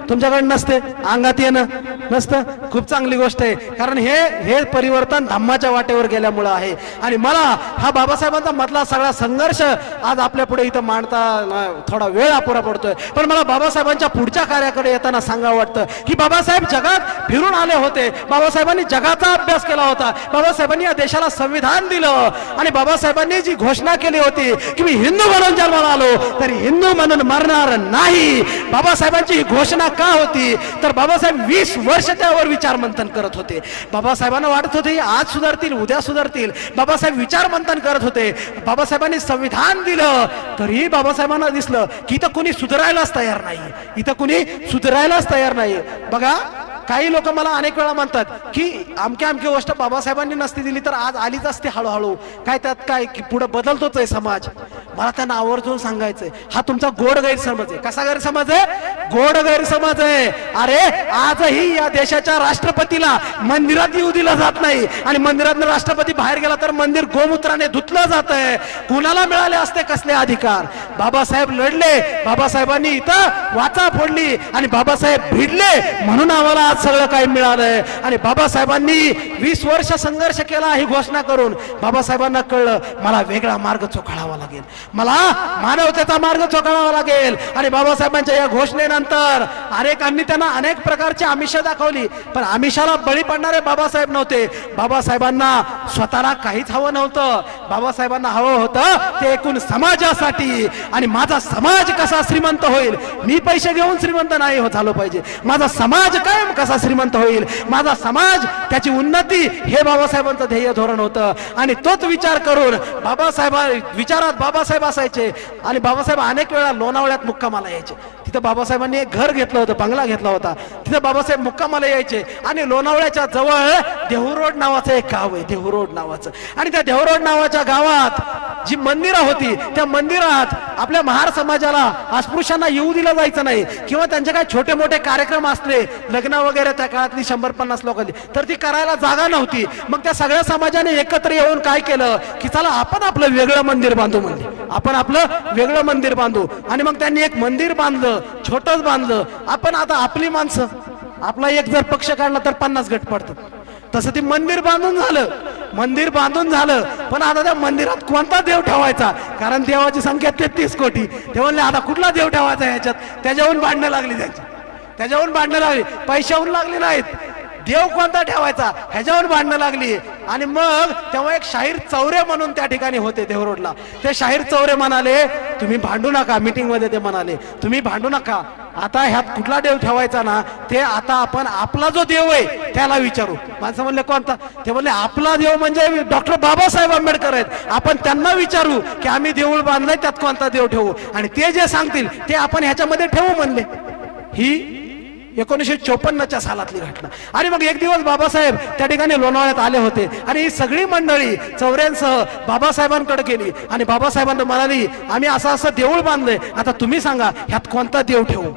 तुमच्याकडे नसते, अंगात येणं नसतं. खूप चांगली गोष्ट आहे, कारण हे परिवर्तन धम्माच्या वाटेवर गेल्यामुळं आहे. आणि मला हा बाबासाहेबांचा मधला सगळा संघर्ष आज आपल्या पुढे इथं मांडता थोडा वेळ अपुरा पडतोय. पण मला बाबासाहेबांच्या पुढच्या कार्याकडे येताना सांगावं वाटतं की बाबासाहेब जगात फिरून आले होते, बाबासाहेबांनी जगाचा अभ्यास केला होता, बाबासाहेबांनी या देशाला संविधान दिलं आणि बाबासाहेबांनी जी घोषणा केली होती की मी हिंदू म्हणून जन्माला आलो तरी हिंदू म्हणून मरणार नाही. बाबासाहेबांची ही घोषणा का होती तर बाबासाहेब 20 वर्ष वर्ष त्यावर विचार मंथन करत होते. बाबासाहेबांना वाटत होते आज सुधारतील, उद्या सुधारतील. बाबासाहेब विचार मंथन करत होते. बाबासाहेबांनी संविधान दिलं तरी बाबासाहेबांना दिसलं की इथं कुणी सुधारायलाच तयार नाही, इथं कुणी सुधारायलाच तयार नाही. बघा, काही लोक मला अनेक वेळा म्हणतात की अमक्या गोष्ट बाबासाहेबांनी नसती दिली तर आज आलीच असते हळूहळू. काय त्यात काय की पुढे बदलतोच आहे समाज. मला त्यांना आवर्जून सांगायचंय, हा तुमचा गोड गैरसमज आहे. कसा गैरसमज आहे? गोड गैरसमज आहे. अरे आजही या देशाच्या राष्ट्रपतीला मंदिरात येऊ दिला जात नाही आणि मंदिरातून राष्ट्रपती बाहेर गेला तर मंदिर गोमूत्राने धुतलं जात आहे. कुणाला मिळाले असते कसले अधिकार? बाबासाहेब लढले, बाबासाहेबांनी इथं वाचा फोडली आणि बाबासाहेब भिडले म्हणून आम्हाला आज सगळं काही मिळालंय. आणि बाबासाहेबांनी 20 वर्ष संघर्ष केला ही घोषणा करून. बाबासाहेबांना कळलं मला वेगळा मार्ग चोखाळावा लागेल, मला मानवतेचा मार्ग चोखाळावा लागेल. आणि बाबासाहेबांच्या या घोषणेनंतर अनेकांनी त्यांना अनेक प्रकारची आमिष दाखवली, पण आमिषाला बळी पडणारे बाबासाहेब नव्हते. बाबासाहेबांना स्वतःला काहीच हवं नव्हतं. बाबासाहेबांना हवं होतं ते एकूण समाजासाठी. आणि माझा समाज कसा श्रीमंत होईल, मी पैसे घेऊन श्रीमंत नाही झालो पाहिजे, माझा समाज कायम कसा श्रीमंत होईल, माझा समाज त्याची उन्नती, हे बाबासाहेबांचं ध्येय धोरण होतं. आणि तोच विचार करून विचारात बाबासाहेब असायचे. आणि बाबासाहेब अनेक वेळा लोणावळ्यात मुक्कामाला यायचे. तिथं बाबासाहेबांनी एक घर घेतलं होतं, बंगला घेतला होता. तिथं बाबासाहेब मुक्कामाला यायचे. आणि लोणावळ्याच्या जवळ देहूरोड नावाचं एक गाव आहे, देहूरोड नावाचं. आणि त्या देहूरोड नावाच्या गावात जी मंदिरं होती त्या मंदिरात आपल्या महार समाजाला अस्पृश्यांना येऊ दिलं जायचं नाही, किंवा त्यांचे काही छोटे मोठे कार्यक्रम असले, लग्न वगैरे त्या काळातली 100-50 लोकांनी, तर ती करायला जागा नव्हती. मग त्या सगळ्या समाजाने एकत्र येऊन काय केलं की चला आपण आपलं वेगळं मंदिर बांधू, म्हणजे आपण आपलं वेगळं मंदिर बांधू. आणि मग त्यांनी एक मंदिर बांधलं, छोटंच बांधलं. आपण आता आपली माणसं, आपला एक जर पक्ष काढला तर 50 गट पडतात. तसं ते मंदिर बांधून झालं, मंदिर बांधून झालं. पण आता त्या मंदिरात कोणता देव ठेवायचा, कारण देवाची संख्या 33 कोटी. ते म्हणले आता कुठला देव ठेवायचा ह्याच्यात. त्याच्याहून भांडणं लागली त्यांची, त्याच्याहून भांडणं लागली, पैशाहून लागली नाहीत, देव कोणता ठेवायचा ह्याच्यावर भांडणं लागली. आणि मग तेव्हा एक शाहीर चौरे म्हणून त्या ठिकाणी होते देहरोडला. ते शाहीर चौरे म्हणाले तुम्ही भांडू नका. मीटिंग मध्ये ते म्हणाले तुम्ही भांडू नका, आता ह्यात कुठला देव ठेवायचा ना ते आता आपण आपला जो देव आहे त्याला विचारू. माणसं म्हणले कोणता? ते म्हणले आपला देव म्हणजे डॉक्टर बाबासाहेब आंबेडकर आहेत, आपण त्यांना विचारू की आम्ही देऊळ बांधलंय त्यात कोणता देव ठेवू, आणि ते जे सांगतील ते आपण ह्याच्यामध्ये ठेवू म्हणले. ही 1954च्या सालातली घटना. आणि मग एक दिवस बाबासाहेब त्या ठिकाणी लोणावळ्यात आले होते आणि ही सगळी मंडळी चौऱ्यांसह बाबासाहेबांकडे गेली. आणि बाबासाहेबांना म्हणाली आम्ही असं असं देऊळ बांधलंय, आता तुम्ही सांगा ह्यात कोणता देव ठेवू.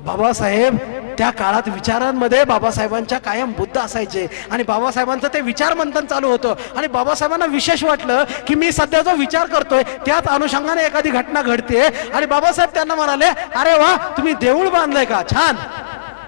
बाबासाहेब त्या काळात विचारांमध्ये बाबासाहेबांच्या कायम बुद्ध असायचे. आणि बाबासाहेबांचं ते विचार मंथन चालू होतं. आणि बाबासाहेबांना विशेष वाटलं की मी सध्या जो विचार करतोय त्याच अनुषंगाने एखादी घटना घडते. आणि बाबासाहेब त्यांना म्हणाले अरे वा तुम्ही देऊळ बांधलंय का, छान,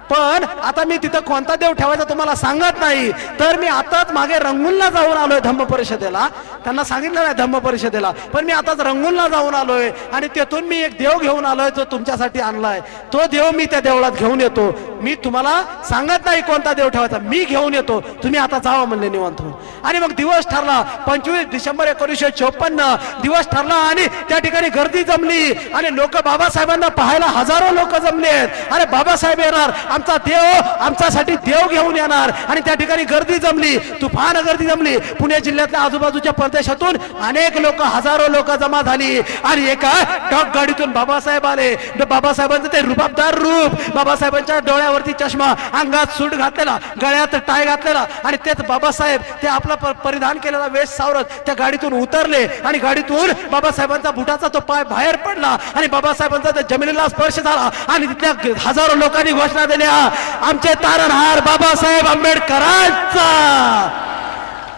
पण आता मी तिथं कोणता देव ठेवायचा तुम्हाला सांगत नाही. तर मी आताच मागे रंगूनला जाऊन आलोय धम्म परिषदेला, त्यांना सांगितलं नाही धम्म परिषदेला, पण मी आताच रंगूनला जाऊन आलोय आणि तेथून मी एक देव घेऊन आलोय जो तुमच्यासाठी आणलाय. तो देव मी त्या देवळात घेऊन येतो, मी तुम्हाला सांगत नाही कोणता देव ठेवायचा, मी घेऊन येतो, तुम्ही आता जावा म्हणले निवांत होऊन. आणि मग दिवस ठरला 25 डिसेंबर 1954 दिवस ठरला. आणि त्या ठिकाणी गर्दी जमली आणि लोक बाबासाहेबांना पाहायला हजारो लोक जमले आहेत. अरे बाबासाहेब येणार, आमचा देव आमच्यासाठी देव घेऊन येणार. आणि त्या ठिकाणी गर्दी जमली, तुफान गर्दी जमली. पुणे जिल्ह्यातल्या आजूबाजूच्या प्रदेशातून अनेक लोक, हजारो लोक जमा झाली. आणि एका टॉप गाडीतून बाबासाहेब आले. बाबासाहेबांचं ते रुबाबदार रूप, बाबासाहेबांच्या डोळ्यावरती चष्मा, अंगात सूट घातलेला, गळ्यात टाय घातलेला, आणि तेच बाबासाहेब ते आपला परिधान केलेला वेश सावरत त्या गाडीतून उतरले. आणि गाडीतून बाबासाहेबांचा बुटाचा तो पाय बाहेर पडला आणि बाबासाहेबांचा त्या जमिनीला स्पर्श झाला. आणि तिथल्या हजारो लोकांनी घोषणा दिली आमचे तारणहार बाबासाहेब आंबेडकरांचा.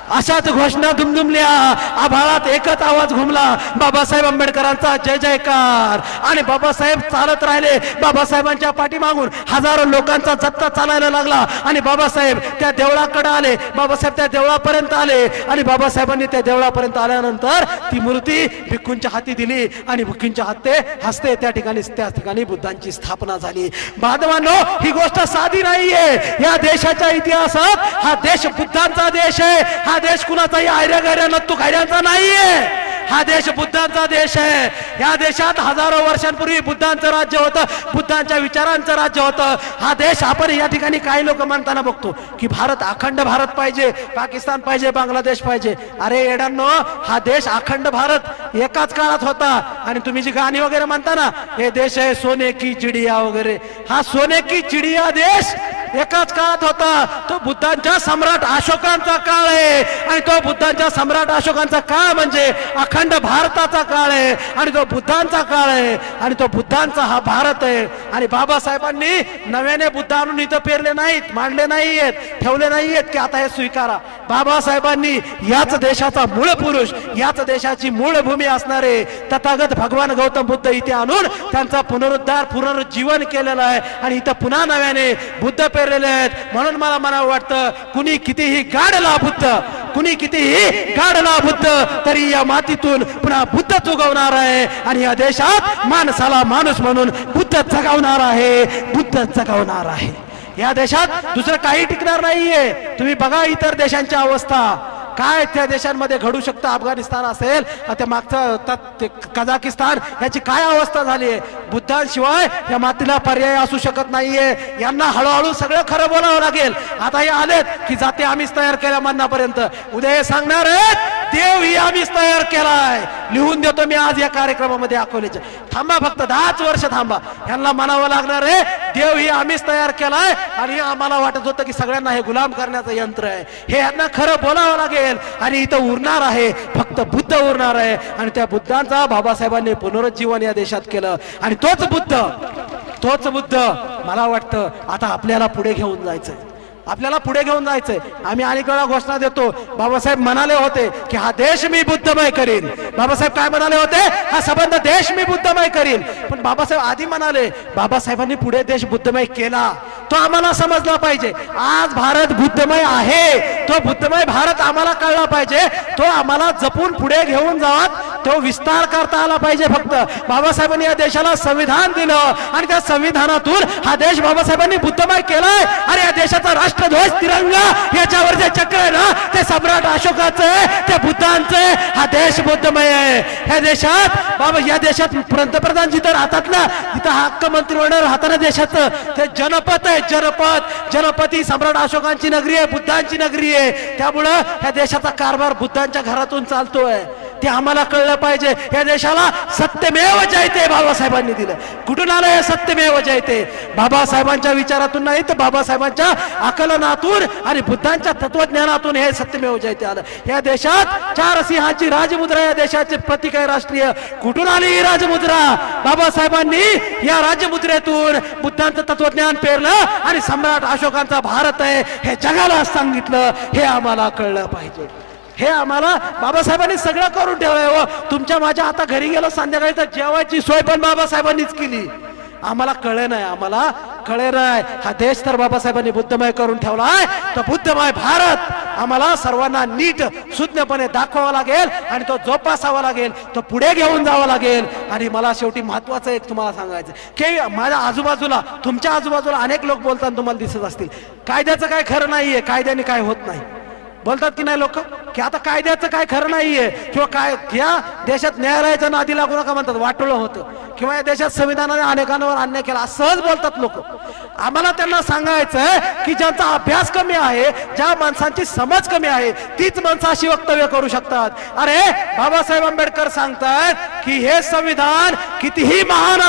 अशाच घोषणा दुमदुमल्या, आभाळात एकच आवाज घुमला, बाबासाहेब आंबेडकरांचा जय जयकार. आणि बाबासाहेब चालत राहिले. बाबासाहेबांच्या पाठीमागून हजारो लोकांचा जत्था चालायला लागला. आणि बाबासाहेब त्या देवळाकडे आले, बाबासाहेब त्या देवळापर्यंत आले. आणि बाबासाहेबांनी त्या देवळापर्यंत आल्यानंतर ती मूर्ती भिक्खूंच्या हाती दिली आणि भिक्खूंच्या हस्ते त्या ठिकाणी बुद्धांची स्थापना झाली. बांधवांनो ही गोष्ट साधी नाहीये. या देशाच्या इतिहासात हा देश बुद्धांचा देश आहे. हा देश कुणाचाही आयऱ्या गैऱ्या नत्तू खायऱ्यांचा नाहीये. हा देश बुद्धांचा देश आहे. या देशात हजारो वर्षांपूर्वी बुद्धांचं राज्य होतं, बुद्धांच्या विचारांचं राज्य होतं. हा देश आपण या ठिकाणी काही लोक म्हणताना बघतो की भारत अखंड भारत पाहिजे, पाकिस्तान पाहिजे, बांगलादेश पाहिजे. अरे येडांनो, हा देश अखंड भारत एकाच काळात होता. आणि तुम्ही जी गाणी वगैरे म्हणता ना, हे देश आहे सोने की चिडिया वगैरे, हा सोने की चिडिया देश एकाच काळात होता. तो बुद्धांच्या सम्राट अशोकांचा काळ आहे. आणि तो बुद्धांच्या सम्राट अशोकांचा काळ म्हणजे अखंड भारताचा काळ आहे. आणि तो बुद्धांचा काळ आहे. आणि तो बुद्धांचा हा भारत आहे. आणि बाबासाहेबांनी नव्याने बुद्ध आणून इथं पेरले नाहीत, मांडले नाहीयेत, ठेवले नाहीयेत की आता हे स्वीकारा. बाबासाहेबांनी याच देशाचा मूळ पुरुष, याच देशाची मूळ भूमी असणारे तथागत भगवान गौतम बुद्ध इथे आणून त्यांचा पुनरुद्धार, पुनरुज्जीवन केलेला आहे. आणि इथं पुन्हा नव्याने बुद्ध पेरलेले आहेत. म्हणून मला म्हणावं वाटतं, कुणी कितीही गाडला बुद्ध, कुणी कितीही गाडला बुद्ध, तरी या मातीतून पुन्हा बुद्धच उगवणार आहे. आणि या देशात माणसाला माणूस म्हणून बुद्ध जगवणार आहे, बुद्ध जगवणार आहे. या देशात दुसरं काही टिकणार नाहीये. तुम्ही बघा इतर देशांची अवस्था काय त्या देशांमध्ये घडू शकतं. अफगाणिस्तान असेल, त्या मागचं कझाकिस्तान, याची काय अवस्था झाली आहे. बुद्धांशिवाय या मातीला पर्याय असू शकत नाहीये. यांना हळूहळू सगळं खरं बोलावं लागेल. आता हे आलेत की जाते आम्हीच तयार केल्या म्हणण्यापर्यंत, उद्या हे सांगणार आहेत देव ही आम्हीच तयार केलाय. लिहून देतो मी आज या कार्यक्रमामध्ये अकोल्याचे. थांबा, फक्त 10च वर्ष थांबा. यांना म्हणावं लागणार आहे देव ही आम्हीच तयार केलाय. आणि आम्हाला वाटत होतं की सगळ्यांना हे गुलाम करण्याचं यंत्र आहे. हे यांना खरं बोलावं लागेल. आणि इथं उरणार आहे फक्त बुद्ध उरणार आहे. आणि त्या बुद्धांचा बाबासाहेबांनी पुनरुज्जीवन या देशात केलं. आणि तोच बुद्ध मला वाटतं आता आपल्याला पुढे घेऊन जायचंय, आपल्याला पुढे घेऊन जायचंय. आम्ही अनेक वेळा घोषणा देतो. बाबासाहेब म्हणाले होते की हा देश मी बुद्धमय करीन. बाबासाहेब काय म्हणाले होते? हा संबंध देश मी बुद्धमय करीन. पण बाबासाहेब आधी म्हणाले, बाबासाहेबांनी पुढे देश बुद्धमय केला. तो आम्हाला समजला पाहिजे. आज भारत बुद्धमय आहे. तो बुद्धमय भारत आम्हाला कळला पाहिजे. तो आम्हाला जपून पुढे घेऊन जावा, तो विस्तार करता आला पाहिजे. फक्त बाबासाहेबांनी या देशाला संविधान दिलं आणि त्या संविधानातून हा देश बाबासाहेबांनी बुद्धमय केलाय. आणि या देशाचा राष्ट्रध्वज तिरंगा याच्यावर जे चक्र आहे ना, ते सम्राट अशोकाचं आहे, ते बुद्धांचं आहे. हा देश बुद्धमय आहे. ह्या देशात बाबा, या देशात पंतप्रधान जिथं राहतात ना, तिथं हक्क मंत्रिमंडळ राहताना देशाचं ते जनपद आहे. जनपद ही सम्राट अशोकांची नगरी आहे, बुद्धांची नगरी आहे. त्यामुळं ह्या देशाचा कारभार बुद्धांच्या घरातून चालतोय. ते आम्हाला कळलं पाहिजे. या देशाला सत्यमेव जयते बाबासाहेबांनी दिलं. कुठून आलं हे सत्यमेव जयते? बाबासाहेबांच्या विचारातून नाही, तर बाबासाहेबांच्या आकलनातून आणि बुद्धांच्या तत्वज्ञानातून हे सत्यमेव जयते आलं. या देशात 4 सिंहाची राजमुद्रा या देशाचे प्रतीक आहे, राष्ट्रीय. कुठून आली ही राजमुद्रा? बाबासाहेबांनी या राजमुद्रेतून बुद्धांचं तत्वज्ञान पेरलं आणि सम्राट अशोकांचा भारत आहे हे जगाला सांगितलं. हे आम्हाला कळलं पाहिजे. हे आम्हाला बाबासाहेबांनी सगळं करून ठेवलंय. हो, तुमच्या माझ्या आता घरी गेलो संध्याकाळी तर जेवायची सोय पण बाबासाहेबांनीच केली. आम्हाला कळे नाही, आम्हाला कळे नाही. हा देश तर बाबासाहेबांनी बुद्धमय करून ठेवलाय. तो बुद्धमय भारत आम्हाला सर्वांना नीट सुज्ञपणे दाखवावा लागेल आणि तो जोपासावा लागेल, तो पुढे घेऊन जावा लागेल. आणि मला शेवटी महत्वाचं एक तुम्हाला सांगायचं की माझ्या आजूबाजूला, तुमच्या आजूबाजूला अनेक लोक बोलताना तुम्हाला दिसत असतील, कायद्याचं काय खरं नाहीये, कायद्याने काय होत नाही. बोलतात की नाही लोक की आता कायद्याचं काय खरं नाहीये, किंवा काय या देशात न्यायालयाच्या नादी लागू नका म्हणतात, वाटोळं होतं, किंवा या देशात संविधानाने अनेकांवर अन्याय केला, सहज बोलतात लोक. आम्हाला त्यांना सांगायचंय की ज्यांचा अभ्यास कमी आहे, ज्या माणसांची समज कमी आहे, तीच माणसं अशी वक्तव्य करू शकतात. अरे बाबासाहेब आंबेडकर सांगतात की हे संविधान कितीही महान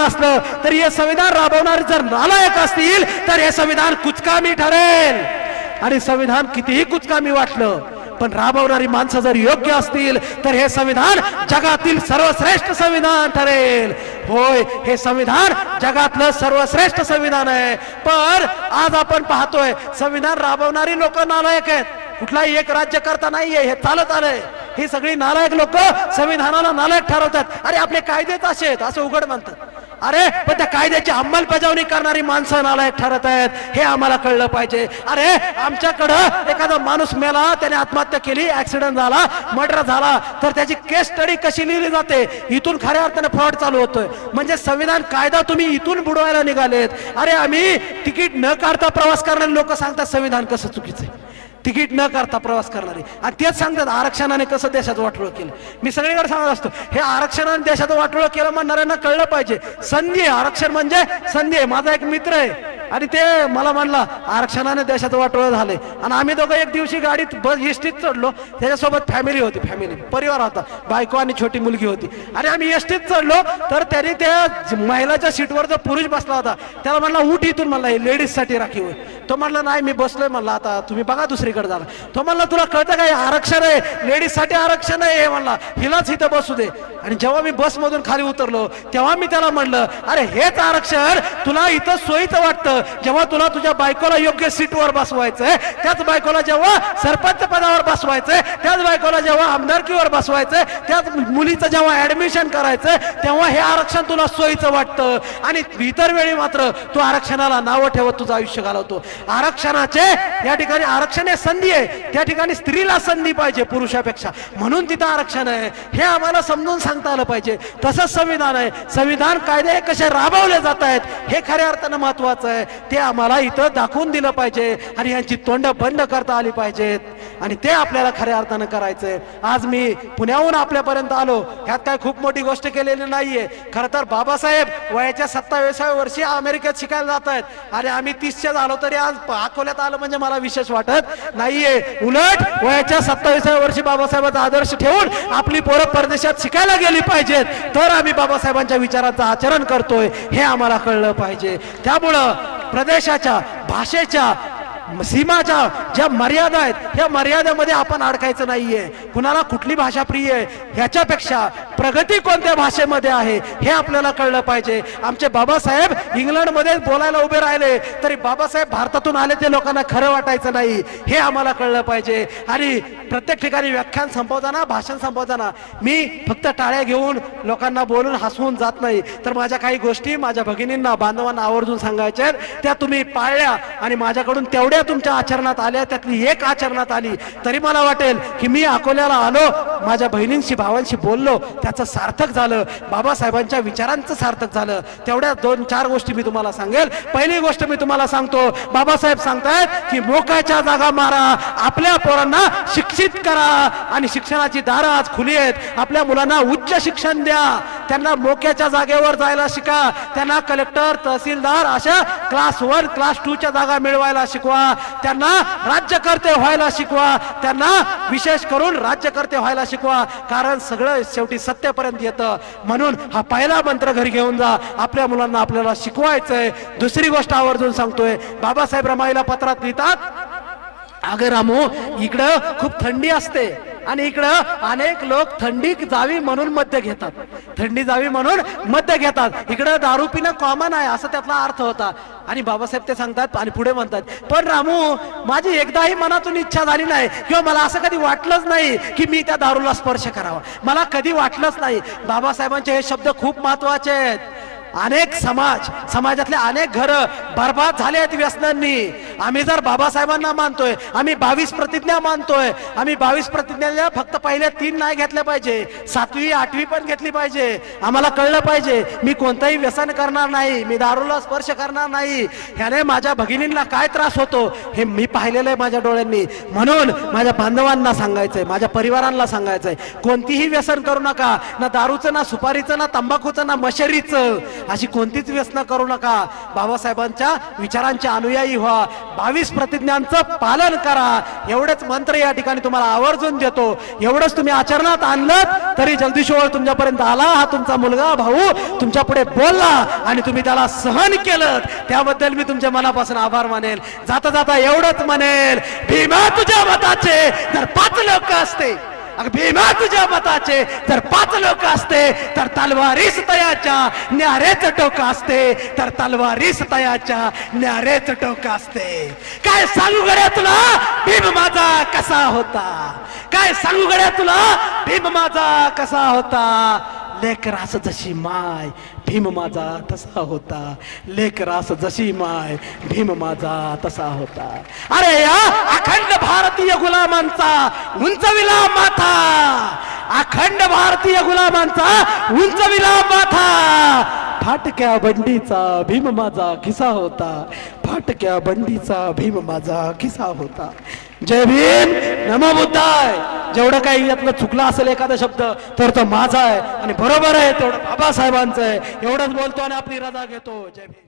असलं तरी हे संविधान राबवणारे जर नालायक असतील तर हे संविधान कुचकामी ठरेल. आणि संविधान कितीही कुचकामी वाटलं पण राबवणारी माणसं जर योग्य असतील तर हे संविधान जगातील सर्वश्रेष्ठ संविधान ठरेल. होय, हे संविधान जगातलं सर्वश्रेष्ठ संविधान आहे. पण आज आपण पाहतोय संविधान राबवणारी लोक नालायक आहेत. कुठलाही एक राज्यकर्ता नाहीये, हे चालत आलंय. ही सगळी नालायक लोक संविधानाला नालायक ठरवतात. अरे आपले कायदेच असे आहेत असं उघड म्हणतात. अरे पण त्या कायद्याची अंमलबजावणी करणारी माणसं नालायक ठरत आहेत, हे आम्हाला कळलं पाहिजे. अरे आमच्याकडं एखादा माणूस मेला, त्याने आत्महत्या केली, ऍक्सिडेंट झाला, मर्डर झाला, तर त्याची केस स्टडी कशी लिहिली जाते, इथून खऱ्या अर्थाने फ्रॉड चालू होतोय. म्हणजे संविधान कायदा तुम्ही इथून बुडवायला निघालेत. अरे आम्ही तिकीट न काढता प्रवास करणारे लोक सांगतात संविधान कसं चुकीचं आहे. तिकीट न करता प्रवास करणारे, आणि तेच सांगतात आरक्षणाने कसं देशाचं वाटोळं केलं. मी सगळीकडे सांगत असतो, हे आरक्षणाने देशाचं वाटोळं केलं म्हणणाऱ्यांना कळलं पाहिजे. संधी आहे, आरक्षण म्हणजे संधी आहे. माझा एक मित्र आहे आणि ते मला म्हणला आरक्षणाने देशाचं वाटोळं झालंय, आणि आम्ही दोघं एक दिवशी गाडीत बस एसटीत चढलो. त्याच्यासोबत फॅमिली होती, परिवार होता, बायको आणि छोटी मुलगी होती. आणि आम्ही एसटीत चढलो तर त्याने त्या महिलाच्या सीटवर जो पुरुष बसला होता त्याला म्हणला उठ इथून, म्हणला हे लेडीज साठी राखीव आहे. तो म्हणला नाही मी बसलोय, म्हणला आता तुम्ही बघा दुसरीकडे जागा. तो म्हणला तुला कळतं काय आरक्षण आहे, लेडीज साठी आरक्षण आहे हे, म्हणला हिलाच इथं बसू दे. आणि जेव्हा मी बसमधून खाली उतरलो तेव्हा मी त्याला म्हणलं अरे हेच आरक्षण तुला इथं सोयीचं वाटतं, जेव्हा तुला तुझ्या बायकोला योग्य सीटवर बसवायचंय, त्याच बायकोला जेव्हा सरपंच पदावर बसवायचंय, त्याच बायकोला जेव्हा आमदारकीवर बसवायचंय, त्याच मुलीचं जेव्हा ऍडमिशन करायचंय, तेव्हा हे आरक्षण तुला सोयीचं वाटतं. आणि इतर वेळी मात्र तू आरक्षणाला नावं ठेवत तुझं आयुष्य घालवतो. आरक्षणाचे या ठिकाणी आरक्षण हे संधी आहे, त्या ठिकाणी स्त्रीला संधी पाहिजे पुरुषापेक्षा, म्हणून तिथं आरक्षण आहे. हे आम्हाला समजून सांगता आलं पाहिजे. तसंच संविधान आहे, संविधान कायदे कसे राबवले जात आहेत हे खऱ्या अर्थानं महत्वाचं आहे. ते आम्हाला इथं दाखवून दिलं पाहिजे आणि यांची तोंड बंद करता आली पाहिजेत, आणि ते आपल्याला खऱ्या अर्थानं करायचंय. आज मी पुण्याहून आपल्यापर्यंत आलो, ह्यात काय खूप मोठी गोष्ट केलेली नाहीये. खरं तर बाबासाहेब वयाच्या 27व्या वर्षी अमेरिकेत शिकायला जात आहेत, आणि आम्ही 30च्या झालो तरी आज अकोल्यात आलं म्हणजे मला विशेष वाटत नाहीये. उलट वयाच्या 27व्या वर्षी बाबासाहेबांचा आदर्श ठेवून आपली पोरं परदेशात शिकायला गेली पाहिजेत, तर आम्ही बाबासाहेबांच्या विचारांचं आचरण करतोय हे आम्हाला कळलं पाहिजे. त्यामुळं प्रदेशाच्या, भाषेच्या, सीमाच्या ज्या मर्यादा आहेत ह्या मर्यादेमध्ये आपण अडकायचं नाहीये. कुणाला कुठली भाषा प्रिय आहे ह्याच्यापेक्षा प्रगती कोणत्या भाषेमध्ये आहे हे आपल्याला कळलं पाहिजे. आमचे बाबासाहेब इंग्लंडमध्ये बोलायला उभे राहिले तरी बाबासाहेब भारतातून आले ते लोकांना खरं वाटायचं नाही हे आम्हाला कळलं पाहिजे. आणि प्रत्येक ठिकाणी व्याख्यान संपवताना, भाषण संपवताना मी फक्त टाळ्या घेऊन लोकांना बोलून हसवून जात नाही, तर माझ्या काही गोष्टी माझ्या भगिनींना, बांधवांना आवर्जून सांगायच्या त्या तुम्ही पाळल्या आणि माझ्याकडून तेवढ्या तुमच्या आचरणात आल्या, त्यातली एक आचरणात आली तरी मला वाटेल की मी अकोल्याला आलो, माझ्या बहिणींशी, भावांशी बोललो, त्याचं सार्थक झालं, बाबासाहेबांच्या विचारांचं सार्थक झालं. तेवढ्या 2-4 गोष्टी मी तुम्हाला सांगेल. पहिली गोष्ट मी तुम्हाला सांगतो, बाबासाहेब सांगतायत की मोक्याच्या जागा मारा, आपल्या पोरांना शिक्षित करा, आणि शिक्षणाची दारं आज खुली आहेत. आपल्या मुलांना उच्च शिक्षण द्या, त्यांना मोक्याच्या जागेवर जायला शिका, त्यांना कलेक्टर, तहसीलदार अशा क्लास 1, क्लास 2च्या जागा मिळवायला शिकवा, त्यांना राज्यकर्ते व्हायला शिकवा, त्यांना विशेष करून राज्यकर्ते व्हायला शिकवा, कारण सगळं शेवटी सत्तेपर्यंत येतं. म्हणून हा पहिला मंत्र घरी घेऊन जा, आपल्या मुलांना आपल्याला शिकवायचंय. दुसरी गोष्ट आवर्जून सांगतोय, बाबासाहेब रमाईला पत्रात लिहितात, अगं रामू इकडं खूप थंडी असते आणि इकडं अनेक लोक थंडी जावी म्हणून मद्य घेतात, थंडी जावी म्हणून मद्य घेतात, इकडं दारू पिणं कॉमन आहे असा त्यातला अर्थ होता. आणि बाबासाहेब ते सांगतात आणि पुढे म्हणतात, पण रामू माझी एकदाही मनातून इच्छा झाली नाही किंवा मला असं कधी वाटलंच नाही की मी त्या दारूला स्पर्श करावा, मला कधी वाटलंच नाही. बाबासाहेबांचे हे शब्द खूप महत्वाचे आहेत. अनेक समाजातले अनेक घरं बर्बाद झाले आहेत व्यसनांनी. आम्ही जर बाबासाहेबांना मानतोय, आम्ही 22 प्रतिज्ञा मानतोय, आम्ही 22 प्रतिज्ञा फक्त पहिल्या 3 नाही घेतल्या पाहिजे, 7वी 8वी पण घेतली पाहिजे. आम्हाला कळलं पाहिजे मी कोणतंही व्यसन करणार नाही, मी दारूला स्पर्श करणार नाही. ह्याने माझ्या भगिनींना काय त्रास होतो हे मी पाहिलेलं आहे माझ्या डोळ्यांनी. म्हणून माझ्या बांधवांना सांगायचंय, माझ्या परिवारांना सांगायचंय, कोणतीही व्यसन करू नका, ना दारूचं, ना सुपारीचं, ना तंबाखूचं, ना मशरीचं, अशी कोणतीच व्यसन करू नका. बाबासाहेबांच्या विचारांचे अनुयायी व्हा, 22 प्रतिज्ञांचं पालन करा. एवढेच मंत्र या ठिकाणी तुम्हाला आवर्जून देतो. एवढंच तुम्ही आचरणात आणलं तरी जगदीश्वर तुमच्यापर्यंत आला, हा तुमचा मुलगा भाऊ तुमच्या पुढे बोलला आणि तुम्ही त्याला सहन केलं, त्याबद्दल मी तुमच्या मनापासून आभार मानेल. जाता जाता एवढंच म्हणेल, भीमा तुझ्या मताचे जर 5 लोक असते, भीमा तुझ्या मताचे जर 5 लोक असते तर तलवारीस तयाच्या न्यारेच टोक असते, तर तलवारीस तयाच्या न्यारेच टोक असते. काय सांगू गड्या तुला भीम माझा कसा होता, काय सांगू गड्या तुला भीम माझा कसा होता. लेकरास जशी माय भीम माझा तसा होता, लेकरास जशी माय भीम माझा तसा होता. अरे या अखंड भारतीय गुलामांचा उंचविला माथा, अखंड भारतीय गुलामांचा उंचविला माथा. फाटक्या बंडीचा भीम माझा खिसा होता, फाटक्या बंडीचा भीम माझा खिसा होता. जय भीम, नमो बुद्धाय. जेवढं काही यातलं चुकलं असेल एखादा शब्द तर तो माझा आहे आणि बरोबर आहे तेवढं बाबासाहेबांचं आहे. एवढंच बोलतो आणि आपली रजा घेतो. जय भीम.